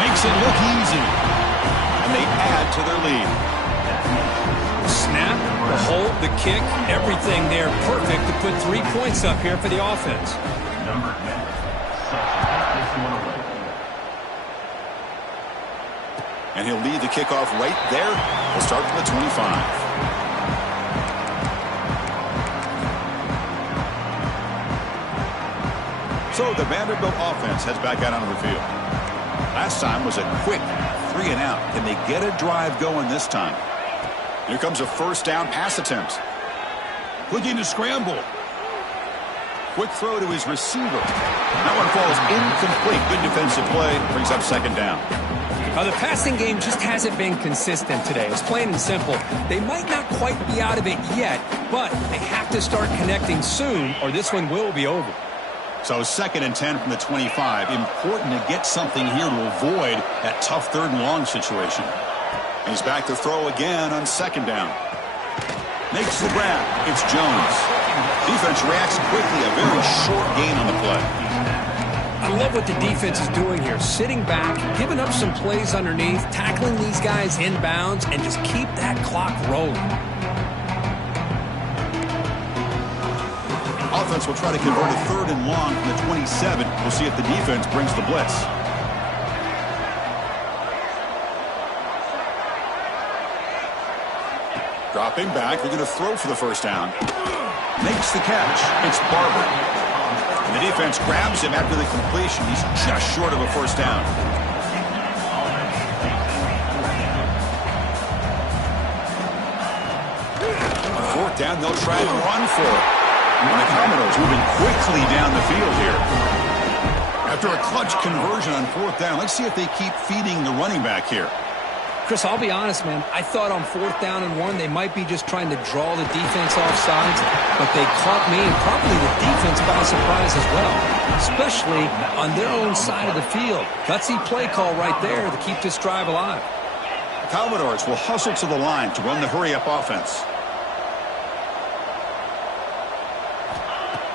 Makes it look easy. And they add to their lead. Snap, the hold, the kick, everything there perfect to put 3 points up here for the offense. And he'll lead the kickoff right there. We'll start from the 25. So the Vanderbilt offense heads back out onto the field. Last time was a quick 3 and out. Can they get a drive going this time? Here comes a first down pass attempt. Looking to scramble. Quick throw to his receiver. That one falls incomplete. Good defensive play. Brings up 2nd down. The passing game just hasn't been consistent today. It's plain and simple. They might not quite be out of it yet, but they have to start connecting soon or this one will be over. So 2nd and 10 from the 25. Important to get something here to avoid that tough 3rd and long situation. And he's back to throw again on 2nd down. Makes the grab. It's Jones. Defense reacts quickly. A very short gain on the play. I love what the defense is doing here. Sitting back, giving up some plays underneath, tackling these guys inbounds, and just keep that clock rolling. Offense will try to convert a 3rd and long from the 27. We'll see if the defense brings the blitz. Dropping back. They're going to throw for the first down. Makes the catch. It's Barber. And the defense grabs him after the completion. He's just short of a first down. On 4th down, they'll try and run for it. And the Commodores moving quickly down the field here. After a clutch conversion on 4th down, let's see if they keep feeding the running back here. Chris, I'll be honest, man. I thought on 4th down and 1, they might be just trying to draw the defense off sides, but they caught me and probably the defense by surprise as well, especially on their own side of the field. Gutsy play call right there to keep this drive alive. The Commodores will hustle to the line to run the hurry-up offense.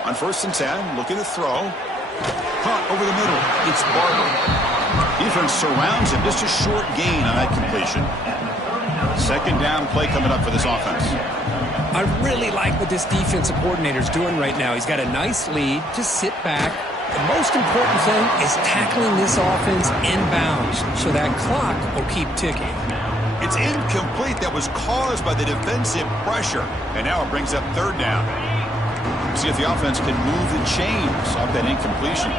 On 1st and 10, looking to throw. Caught over the middle. It's Barber. Defense surrounds him. Just a short gain on that completion. 2nd down play coming up for this offense. I really like what this defensive coordinator is doing right now. He's got a nice lead. Just sit back. The most important thing is tackling this offense inbounds so that clock will keep ticking. It's incomplete. That was caused by the defensive pressure. And now it brings up 3rd down. See if the offense can move the chains off that incompletion.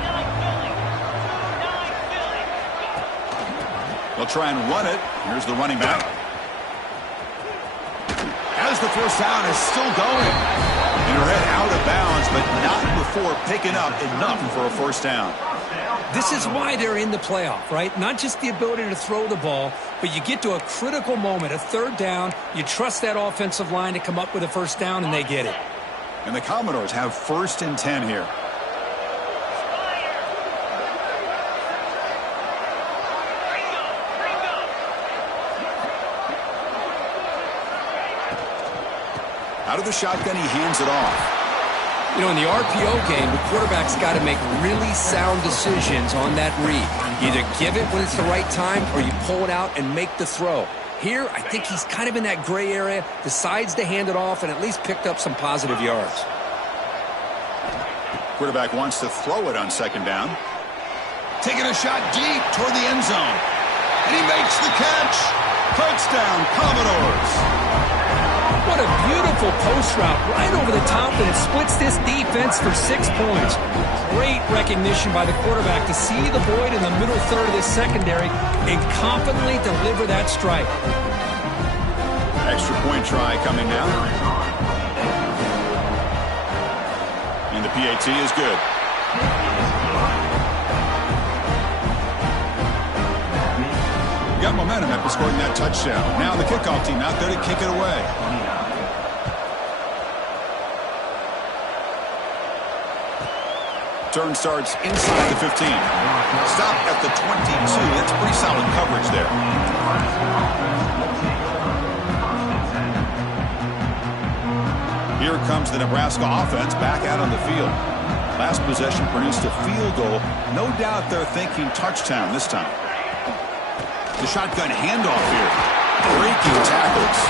They'll try and run it. Here's the running back. As the first down is still going. And her head out of bounds, but not before picking up enough for a first down. This is why they're in the playoff, right? Not just the ability to throw the ball, but you get to a critical moment, a third down, you trust that offensive line to come up with a first down, and they get it. And the Commodores have 1st and 10 here. Out of the shotgun, he hands it off. You know, in the RPO game, the quarterback's got to make really sound decisions on that read. Either give it when it's the right time or you pull it out and make the throw. Here, I think he's kind of in that gray area, decides to hand it off and at least picked up some positive yards. Quarterback wants to throw it on 2nd down. Taking a shot deep toward the end zone. And he makes the catch. Touchdown, Commodores. What a beautiful post route right over the top, and it splits this defense for 6 points. Great recognition by the quarterback to see the void in the middle third of this secondary and confidently deliver that strike. Extra point try coming now. And the PAT is good. Got momentum after scoring that touchdown. Now the kickoff team out there to kick it away. Turn starts inside the 15. Stop at the 22. That's pretty solid coverage there. Here comes the Nebraska offense back out on the field. Last possession produced a field goal. No doubt they're thinking touchdown this time. The shotgun handoff here. Breaking tackles.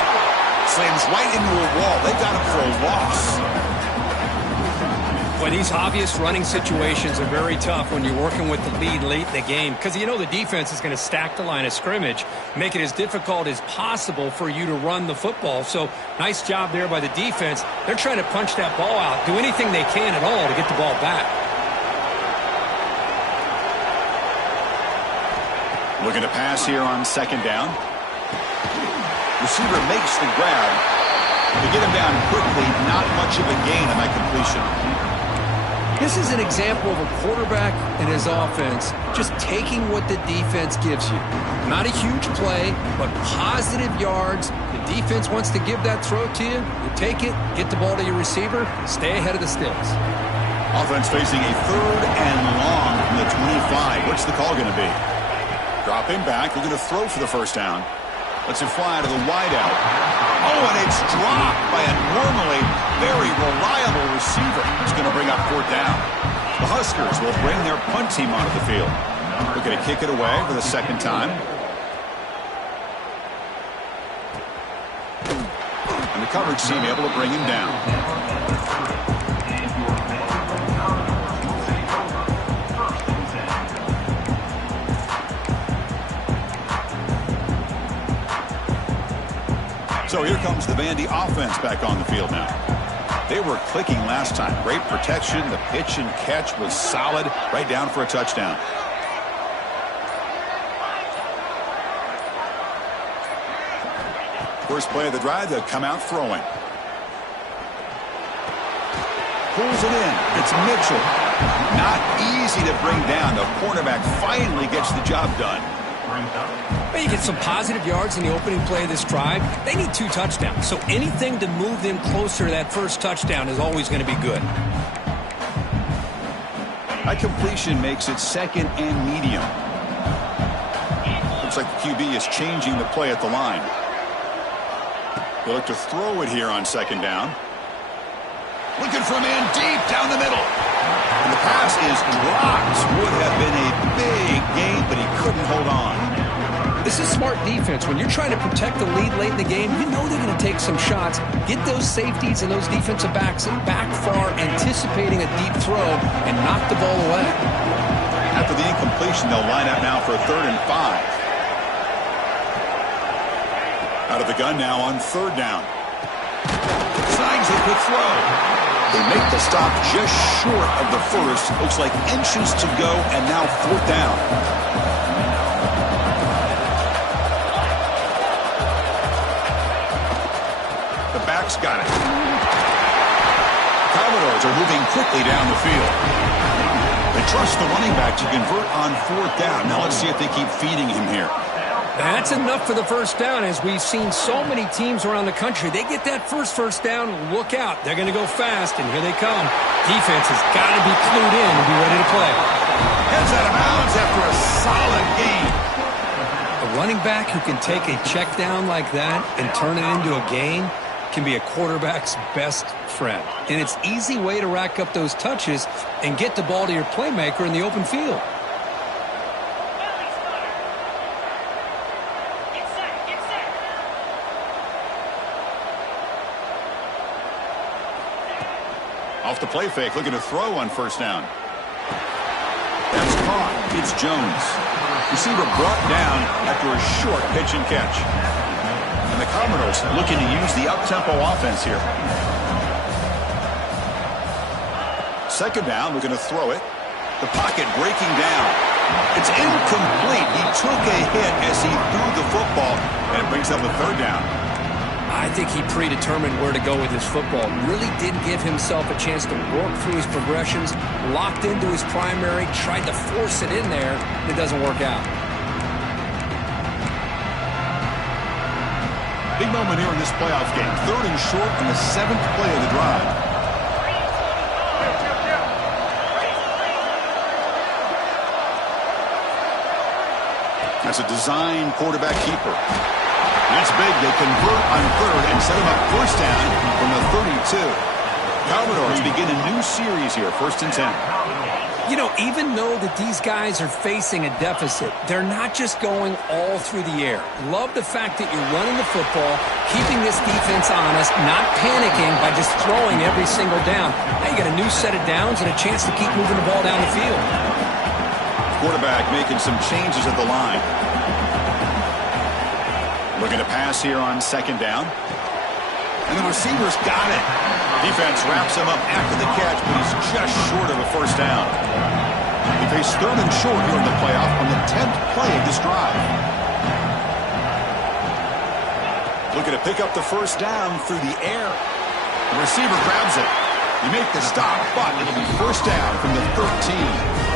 Slams right into a wall. They got him for a loss. Well, these obvious running situations are very tough when you're working with the lead late in the game because you know the defense is going to stack the line of scrimmage, make it as difficult as possible for you to run the football. So nice job there by the defense. They're trying to punch that ball out, do anything they can at all to get the ball back. Looking to pass here on 2nd down. Receiver makes the grab. To get him down quickly, not much of a gain on that completion. This is an example of a quarterback and his offense just taking what the defense gives you. Not a huge play, but positive yards. The defense wants to give that throw to you. You take it, get the ball to your receiver, stay ahead of the sticks. Offense facing a 3rd and long from the 25. What's the call going to be? Dropping back, looking to throw for the first down. Lets it fly to the wideout. Oh, and it's dropped by a normally very reliable receiver. It's going to bring up 4th down. The Huskers will bring their punt team onto the field. Looking to kick it away for the 2nd time. And the coverage team able to bring him down. So here comes the Vandy offense back on the field now. They were clicking last time. Great protection. The pitch and catch was solid. Right down for a touchdown. First play of the drive, they'll come out throwing. Pulls it in. It's Mitchell. Not easy to bring down. The cornerback finally gets the job done. Well, you get some positive yards in the opening play of this drive. They need 2 touchdowns, so anything to move them closer to that first touchdown is always going to be good. That completion makes it 2nd and medium. Looks like the QB is changing the play at the line. They look to throw it here on 2nd down. Looking for a man deep down the middle. And the pass is dropped. Would have been a big gain, but he couldn't hold on. This is smart defense. When you're trying to protect the lead late in the game, you know they're going to take some shots. Get those safeties and those defensive backs back far, anticipating a deep throw, and knock the ball away. After the incompletion, they'll line up now for a 3rd and 5. Out of the gun now on 3rd down. Signs a quick throw. They make the stop just short of the first. Looks like inches to go, and now 4th down. Got it. Commodores are moving quickly down the field. They trust the running back to convert on 4th down. Now let's see if they keep feeding him here. That's enough for the first down, as we've seen so many teams around the country. They get that first down, look out. They're going to go fast, and here they come. Defense has got to be clued in and be ready to play. Heads out of bounds after a solid gain. A running back who can take a check down like that and turn it into a gain can be a quarterback's best friend. And it's an easy way to rack up those touches and get the ball to your playmaker in the open field. Off the play fake, looking to throw on 1st down. That's caught. It's Jones. Receiver brought down after a short pitch and catch. And the Commodores looking to use the up-tempo offense here. 2nd down, looking to throw it. The pocket breaking down. It's incomplete. He took a hit as he threw the football, and it brings up a 3rd down. I think he predetermined where to go with his football. Really didn't give himself a chance to work through his progressions, locked into his primary, tried to force it in there, and it doesn't work out. Big moment here in this playoff game. 3rd and short in the 7th play of the drive. That's a design quarterback keeper. That's big. They convert on 3rd and set him up 1st down from the 32. Commodores begin a new series here, 1st and 10. You know, even though that these guys are facing a deficit, they're not just going all through the air. Love the fact that you're running the football, keeping this defense honest, not panicking by just throwing every single down. Now you got a new set of downs and a chance to keep moving the ball down the field. Quarterback making some changes at the line. Looking to pass here on 2nd down. And the receiver's got it. Defense wraps him up after the catch, but he's just short of a 1st down. He faced 3rd and short here in the playoff on the 10th play of this drive. Looking to pick up the 1st down through the air. The receiver grabs it. You make the stop, but it'll be 1st down from the 13.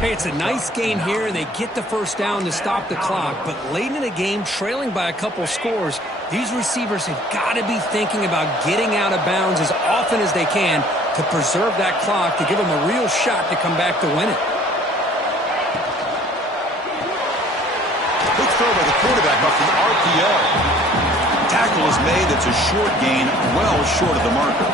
Hey, it's a nice gain here, and they get the 1st down to stop the clock. But late in the game, trailing by a couple scores, these receivers have got to be thinking about getting out of bounds as often as they can to preserve that clock, to give them a real shot to come back to win it. Quick throw by the quarterback off the RPO. Tackle is made. That's a short gain, well short of the marker.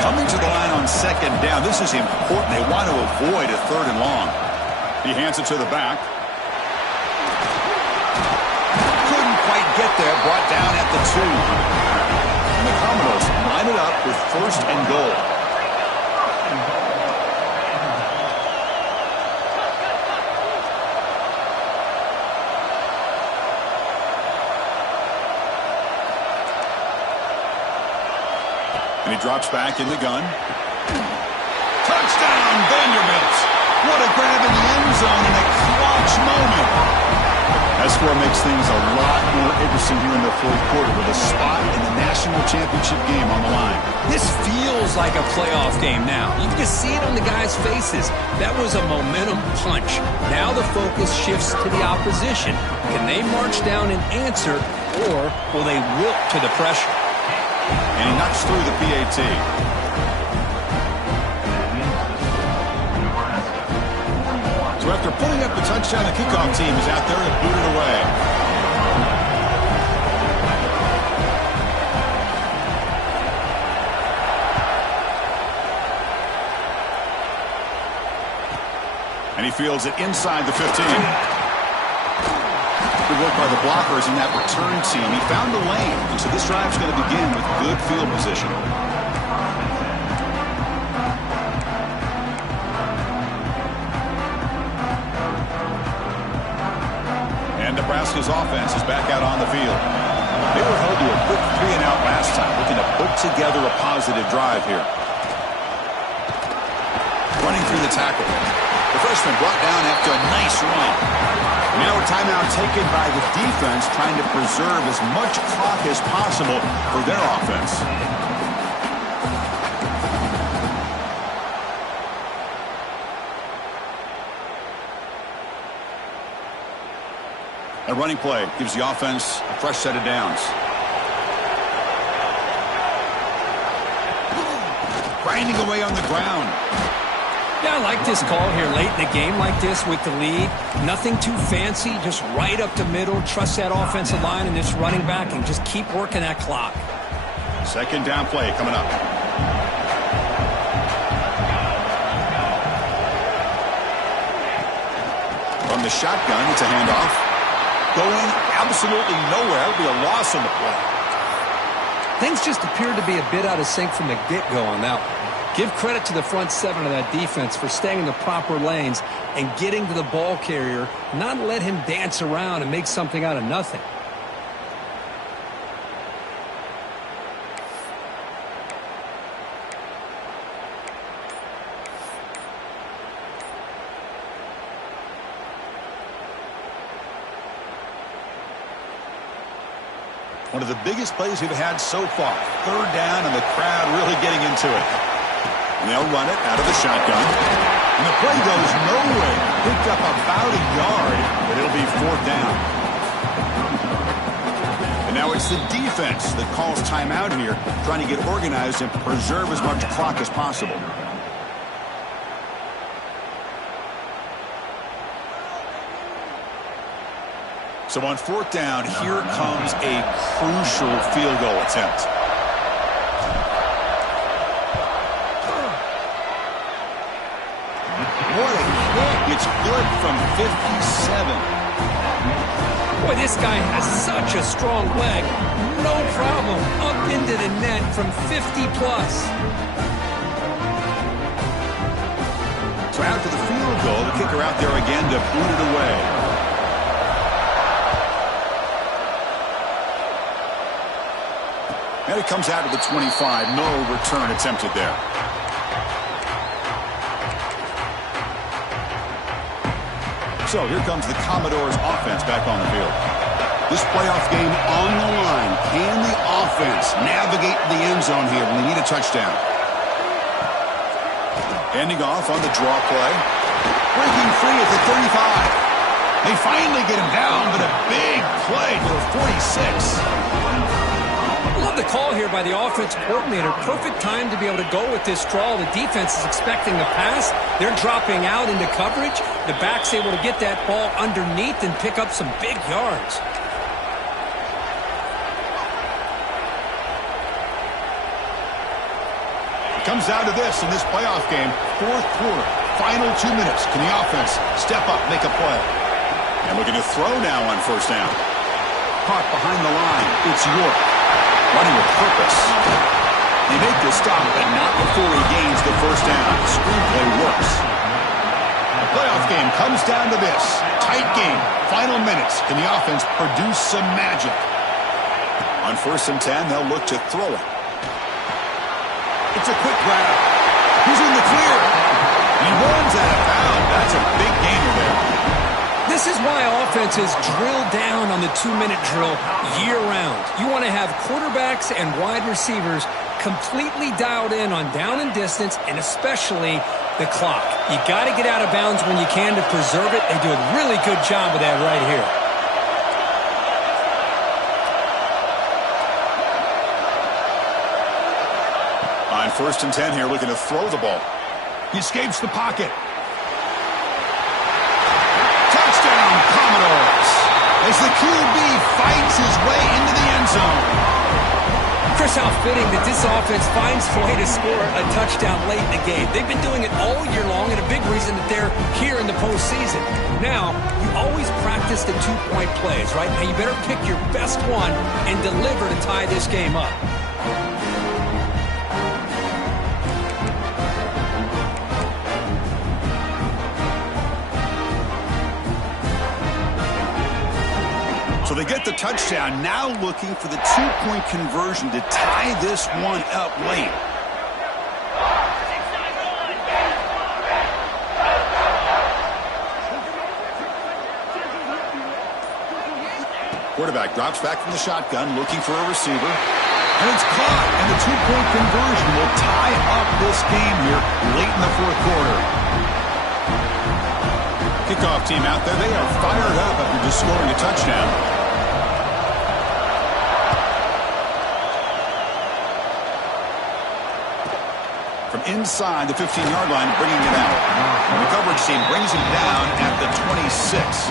Coming to the line on 2nd down. This is important. They want to avoid a 3rd and long. He hands it to the back. Couldn't quite get there. Brought down at the 2. And the Commodores line it up with 1st and goal. And he drops back in the gun. Touchdown, Vanderbilt. What a grab in the end zone in a clutch moment. That score makes things a lot more interesting here in the 4th quarter with a spot in the national championship game on the line. This feels like a playoff game now. You can just see it on the guys' faces. That was a momentum punch. Now the focus shifts to the opposition. Can they march down and answer, or will they wilt to the pressure? And he knocks through the PAT. So after putting up the touchdown, the kickoff team is out there to boot it away. And he fields it inside the 15. Good work by the blockers in that return team. He found the lane, and so this drive's going to begin with good field position. And Nebraska's offense is back out on the field. They were held to a quick 3-and-out last time, looking to put together a positive drive here. Running through the tackle. The freshman brought down after a nice run. Now a timeout taken by the defense, trying to preserve as much clock as possible for their offense. A running play gives the offense a fresh set of downs. Grinding away on the ground. Yeah, I like this call here late in the game like this with the lead. Nothing too fancy, just right up the middle. Trust that offensive line and this running back and just keep working that clock. Second down play coming up. From the shotgun, it's a handoff. Going absolutely nowhere. It'll be a loss on the play. Things just appeared to be a bit out of sync from the get-go on that one. Give credit to the front seven of that defense for staying in the proper lanes and getting to the ball carrier, not let him dance around and make something out of nothing. One of the biggest plays we've had so far. Third down and the crowd really getting into it. And they'll run it out of the shotgun. And the play goes nowhere. Picked up about a yard, but it'll be fourth down. And now it's the defense that calls timeout here, trying to get organized and preserve as much clock as possible. So on fourth down, here comes a crucial field goal attempt. What a kick. It's good from 57. Boy, this guy has such a strong leg. No problem. Up into the net from 50-plus. So after the field goal, the kicker out there again to boot it away. And it comes out to the 25. No return attempted there. So here comes the Commodores offense back on the field. This playoff game on the line. Can the offense navigate the end zone here when they need a touchdown? Handing off on the draw play. Breaking free at the 35. They finally get him down, but a big play to the 46. Love the call here by the offense coordinator. Perfect time to be able to go with this draw. The defense is expecting the pass. They're dropping out into coverage. The back's able to get that ball underneath and pick up some big yards. It comes down to this in this playoff game. Fourth quarter, final 2 minutes. Can the offense step up, make a play? And looking to throw now on first down. Caught behind the line. It's York. Running with purpose. They make the stop, but not before he gains the first down. Screenplay works. The playoff game comes down to this. Tight game. Final minutes. Can the offense produce some magic? On 1st and 10, they'll look to throw it. It's a quick grab. He's in the clear. He runs out of bounds. That's a big gainer there. This is why offenses drill down on the 2-minute drill year-round. You want to have quarterbacks and wide receivers completely dialed in on down and distance, and especially the clock. You got to get out of bounds when you can to preserve it. They do a really good job of that right here. On 1st and 10 here, looking to throw the ball. He escapes the pocket. Commodores, as the QB fights his way into the end zone. Chris, how fitting that this offense finds a way to score a touchdown late in the game. They've been doing it all year long, and a big reason that they're here in the postseason. Now, you always practice the two-point plays, right? Now, you better pick your best one and deliver to tie this game up. So they get the touchdown, now looking for the two-point conversion to tie this one up late. Quarterback drops back from the shotgun, looking for a receiver. And it's caught, and the two-point conversion will tie up this game here late in the fourth quarter. Kickoff team out there. They are fired up after just scoring a touchdown. From inside the 15-yard line, bringing it out. The coverage team brings him down at the 26.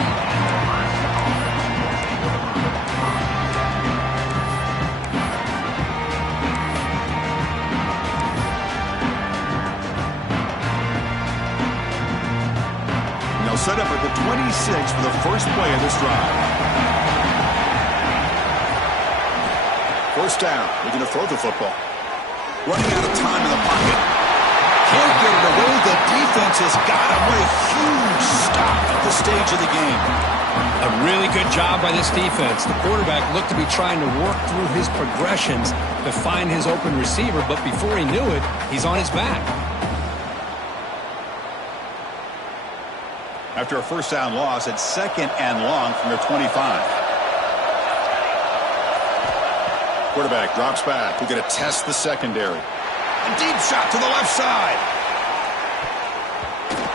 Set up at the 26 for the first play of this drive. First down. They're going to throw the football. Running out of time in the pocket. Can't get it away. The defense has got him. What a huge stop at this stage of the game. A really good job by this defense. The quarterback looked to be trying to work through his progressions to find his open receiver, but before he knew it, he's on his back. After a first down loss, it's 2nd and long from their 25. Quarterback drops back. We're going to test the secondary. A deep shot to the left side.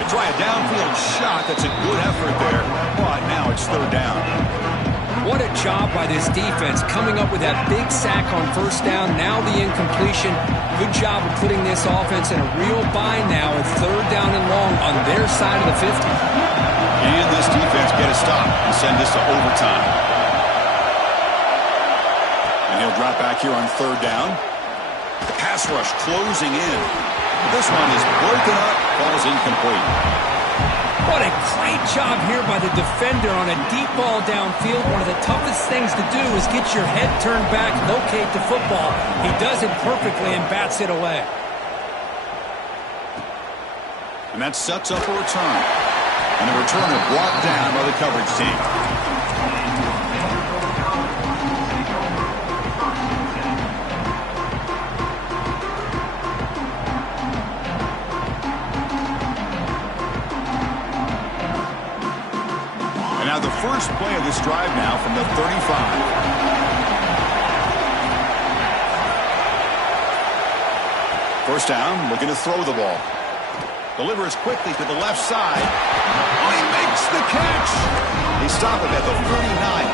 They try a downfield shot. That's a good effort there. But now it's 3rd down. What a job by this defense coming up with that big sack on first down. Now the incompletion. Good job of putting this offense in a real bind now at 3rd down and long on their side of the 50. And this defense get a stop and send this to overtime. And he'll drop back here on 3rd down. The pass rush closing in. This one is broken up, falls incomplete. What a great job here by the defender on a deep ball downfield. One of the toughest things to do is get your head turned back, locate the football. He does it perfectly and bats it away. And that sets up a return. And the returner brought down by the coverage team. And now the first play of this drive now from the 35. First down, looking to throw the ball. Delivers quickly to the left side. Oh, he makes the catch. They stop him at the 49,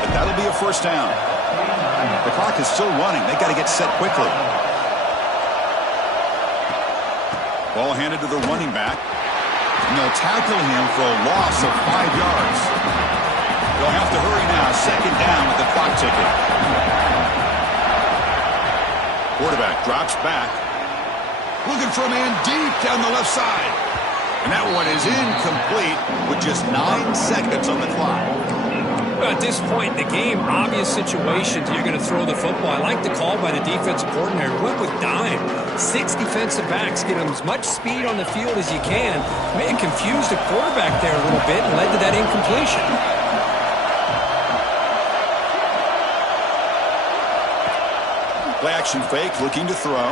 but that'll be a first down. The clock is still running. They got to get set quickly. Ball handed to the running back. And they'll tackle him for a loss of 5 yards. They'll have to hurry now. 2nd down with the clock ticking. Quarterback drops back. Looking for a man deep down the left side. And that one is incomplete with just 9 seconds on the clock. At this point in the game, obvious situations, you're going to throw the football. I like the call by the defensive coordinator. Went with dime. 6 defensive backs, get them as much speed on the field as you can. May have confused the quarterback there a little bit and led to that incompletion. Play action fake, looking to throw.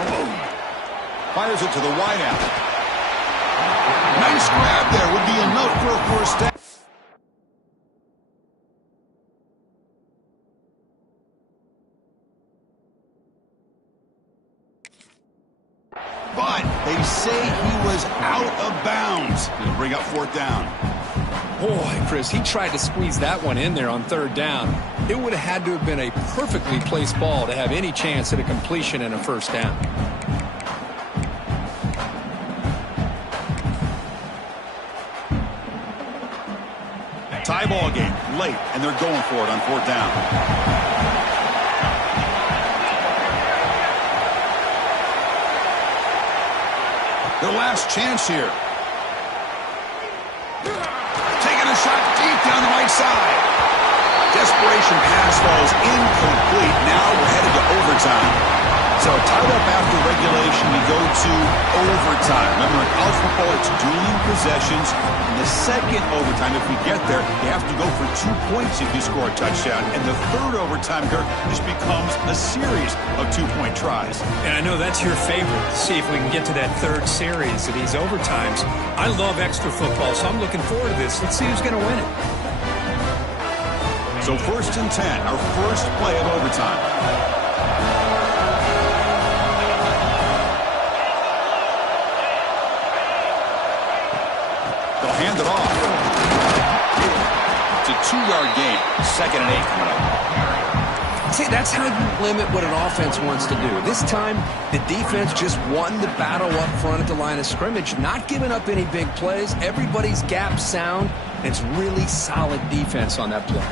Fires it to the wideout. Nice grab there. Would be enough for a first down. But they say he was out of bounds. It'll bring up 4th down. Boy, Chris, he tried to squeeze that one in there on 3rd down. It would have had to have been a perfectly placed ball to have any chance at a completion and a first down. Tie ball game late, and they're going for it on 4th down. Their last chance here. Taking a shot deep down the right side. Desperation pass falls incomplete. Now we're headed to overtime. So tied up after regulation, we go to overtime. Remember, in college football, it's dueling possessions. In the 2nd overtime, if we get there, you have to go for 2 points if you score a touchdown. And the 3rd overtime, this becomes a series of 2-point tries. And I know that's your favorite. See if we can get to that 3rd series of these overtimes. I love extra football, so I'm looking forward to this. Let's see who's going to win it. So 1st and 10, our first play of overtime. Hand it off. 2nd and 8 coming up. See, that's how you limit what an offense wants to do. This time, the defense just won the battle up front at the line of scrimmage, not giving up any big plays. Everybody's gap sound, and it's really solid defense on that play.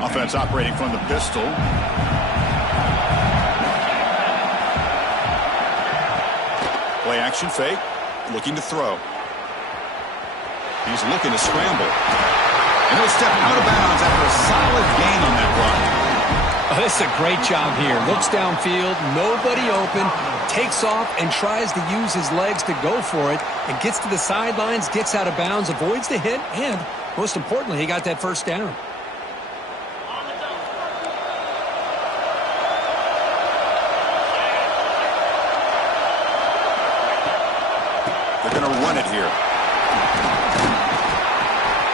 Offense operating from the pistol. Play action fake. Looking to throw. He's looking to scramble. And he'll step out of bounds after a solid gain on that run. Oh, this is a great job here. Looks downfield, nobody open, takes off and tries to use his legs to go for it, and gets to the sidelines, gets out of bounds, avoids the hit, and most importantly, he got that first down. They're going to run it here.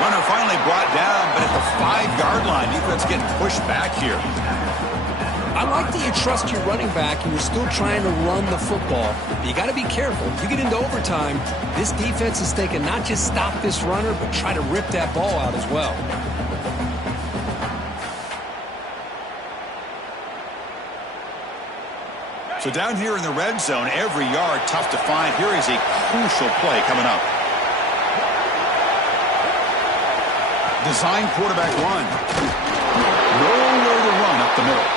Runner finally brought down, but at the 5-yard line, defense getting pushed back here. I like that you trust your running back and you're still trying to run the football. But you got to be careful. You get into overtime, this defense is thinking not just stop this runner, but try to rip that ball out as well. So down here in the red zone, every yard tough to find. Here is a crucial play coming up. Design quarterback run. Nowhere to run up the middle.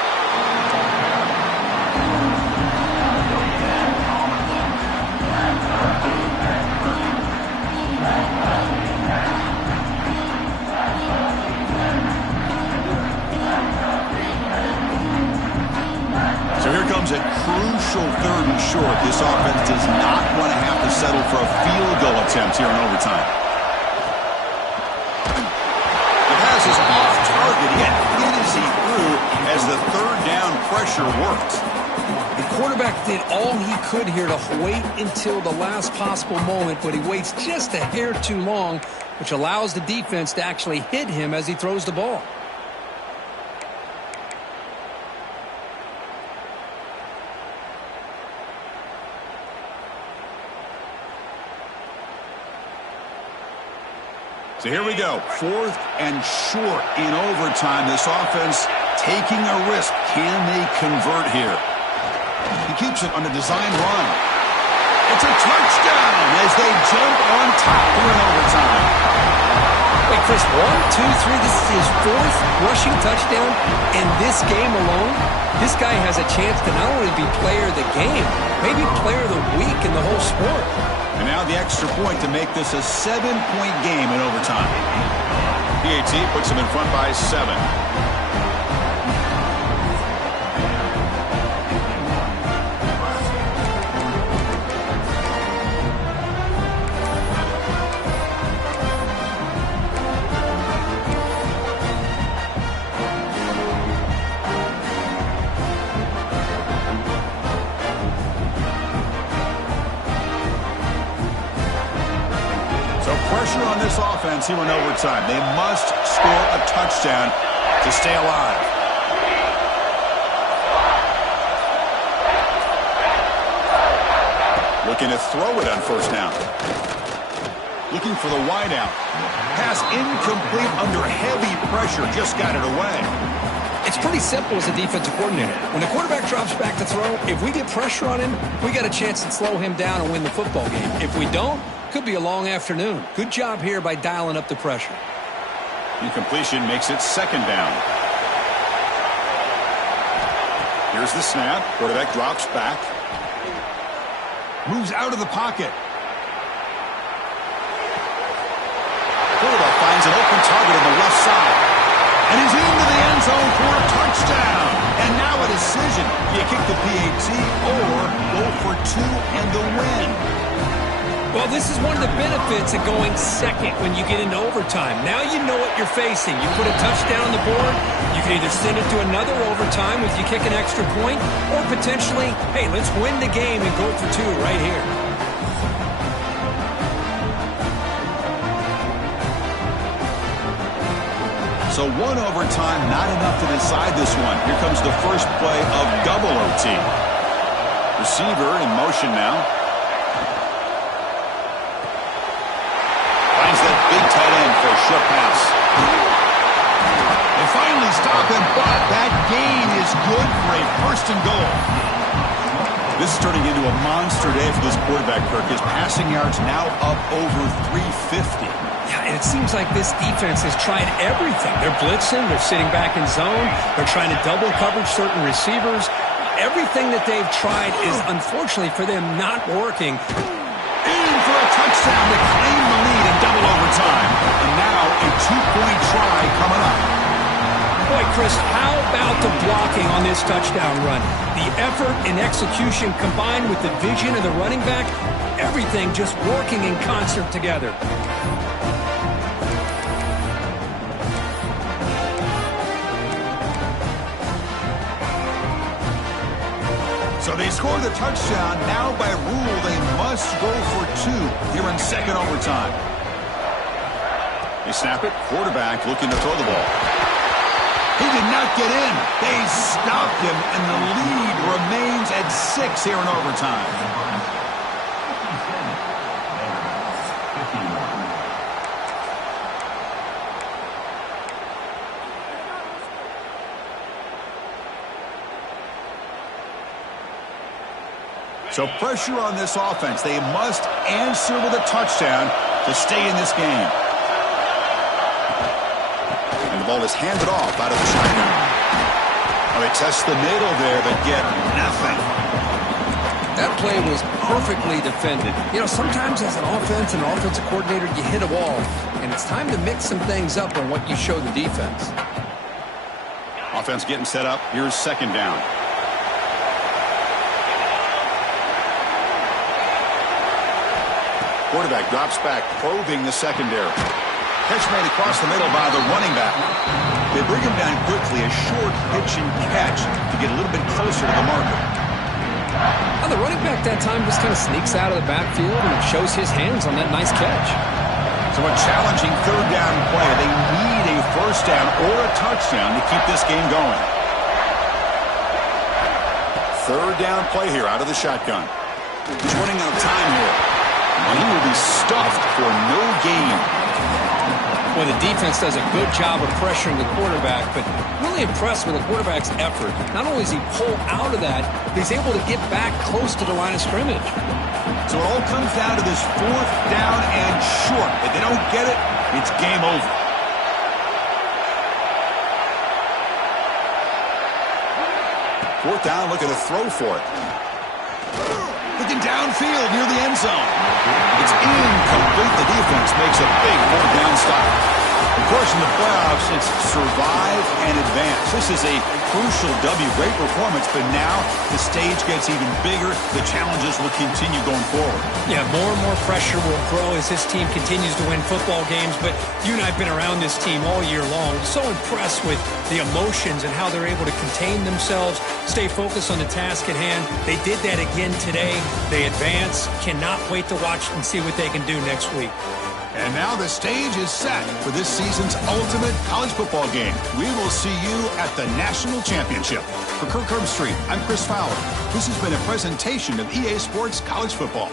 So here comes a crucial 3rd and short. This offense does not want to have to settle for a field goal attempt here in overtime. The pass is off target. Yet hit as he threw as the 3rd down pressure worked. The quarterback did all he could here to wait until the last possible moment, but he waits just a hair too long, which allows the defense to actually hit him as he throws the ball. So here we go. 4th and short in overtime. This offense taking a risk. Can they convert here? He keeps it on a design run. It's a touchdown as they jump on top here in overtime. Wait, Chris, 1, 2, 3. This is his 4th rushing touchdown in this game alone. This guy has a chance to not only be player of the game, maybe player of the week in the whole sport. And now the extra point to make this a 7-point game in overtime. PAT puts them in front by 7. Pressure on this offense here in overtime. They must score a touchdown to stay alive. Looking to throw it on 1st down. Looking for the wideout. Pass incomplete under heavy pressure. Just got it away. It's pretty simple as a defensive coordinator. When the quarterback drops back to throw, if we get pressure on him, we got a chance to slow him down and win the football game. If we don't, could be a long afternoon. Good job here by dialing up the pressure. Incompletion makes it 2nd down. Here's the snap. Quarterback drops back. Moves out of the pocket. Quarterback finds an open target on the left side. And he's into the end zone for a touchdown. And now a decision. You kick the PAT or go for 2 and the win. Well, this is one of the benefits of going second when you get into overtime. Now you know what you're facing. You put a touchdown on the board, you can either send it to another overtime if you kick an extra point, or potentially, hey, let's win the game and go for 2 right here. So So one overtime, not enough to decide this one. Here comes the first play of double OT. Receiver in motion now. Finds that big tight end for a short pass. They finally stop him, but that gain is good for a first and goal. This is turning into a monster day for this quarterback, Kirk. His passing yards now up over 350. Yeah, and it seems like this defense has tried everything. They're blitzing, they're sitting back in zone, they're trying to double coverage certain receivers. Everything that they've tried is, unfortunately for them, not working. In for a touchdown to claim the lead in double overtime. And now a two-point try coming up. Boy, Chris, how about the blocking on this touchdown run? The effort and execution combined with the vision of the running back, everything just working in concert together. So they score the touchdown. Now by rule, they must go for two here in second overtime. They snap it. Quarterback looking to throw the ball. He did not get in. They stopped him, and the lead remains at 6 here in overtime. So pressure on this offense. They must answer with a touchdown to stay in this game. And the ball is handed off out of the shotgun. Well, they test the middle there, but get nothing. That play was perfectly defended. You know, sometimes as an offense and an offensive coordinator, you hit a wall, and it's time to mix some things up on what you show the defense. Offense getting set up. Here's second down. Quarterback drops back, probing the secondary. Catch made across the middle by the running back. They bring him down quickly, a short pitch and catch to get a little bit closer to the marker. Well, the running back that time just kind of sneaks out of the backfield and shows his hands on that nice catch. So a challenging third down play. They need a first down or a touchdown to keep this game going. Third down play here out of the shotgun. He's running out of time here. And he will be stuffed for no gain. Well, the defense does a good job of pressuring the quarterback, but really impressed with the quarterback's effort. Not only does he pull out of that, he's able to get back close to the line of scrimmage. So it all comes down to this fourth down and short. If they don't get it, it's game over. Fourth down, looking to throw for it. Looking downfield near the end zone. It's incomplete. The defense makes a big fourth down stop. Of course, in the playoffs, it's survive and advance. This is a crucial W. Great performance, but now the stage gets even bigger. The challenges will continue going forward. Yeah, more and more pressure will grow as this team continues to win football games, but you and I have been around this team all year long. So impressed with the emotions and how they're able to contain themselves, stay focused on the task at hand. They did that again today. They advance. Cannot wait to watch and see what they can do next week. And now the stage is set for this season's ultimate college football game. We will see you at the National Championship. For Kirk Herbstreit, I'm Chris Fowler. This has been a presentation of EA Sports College Football.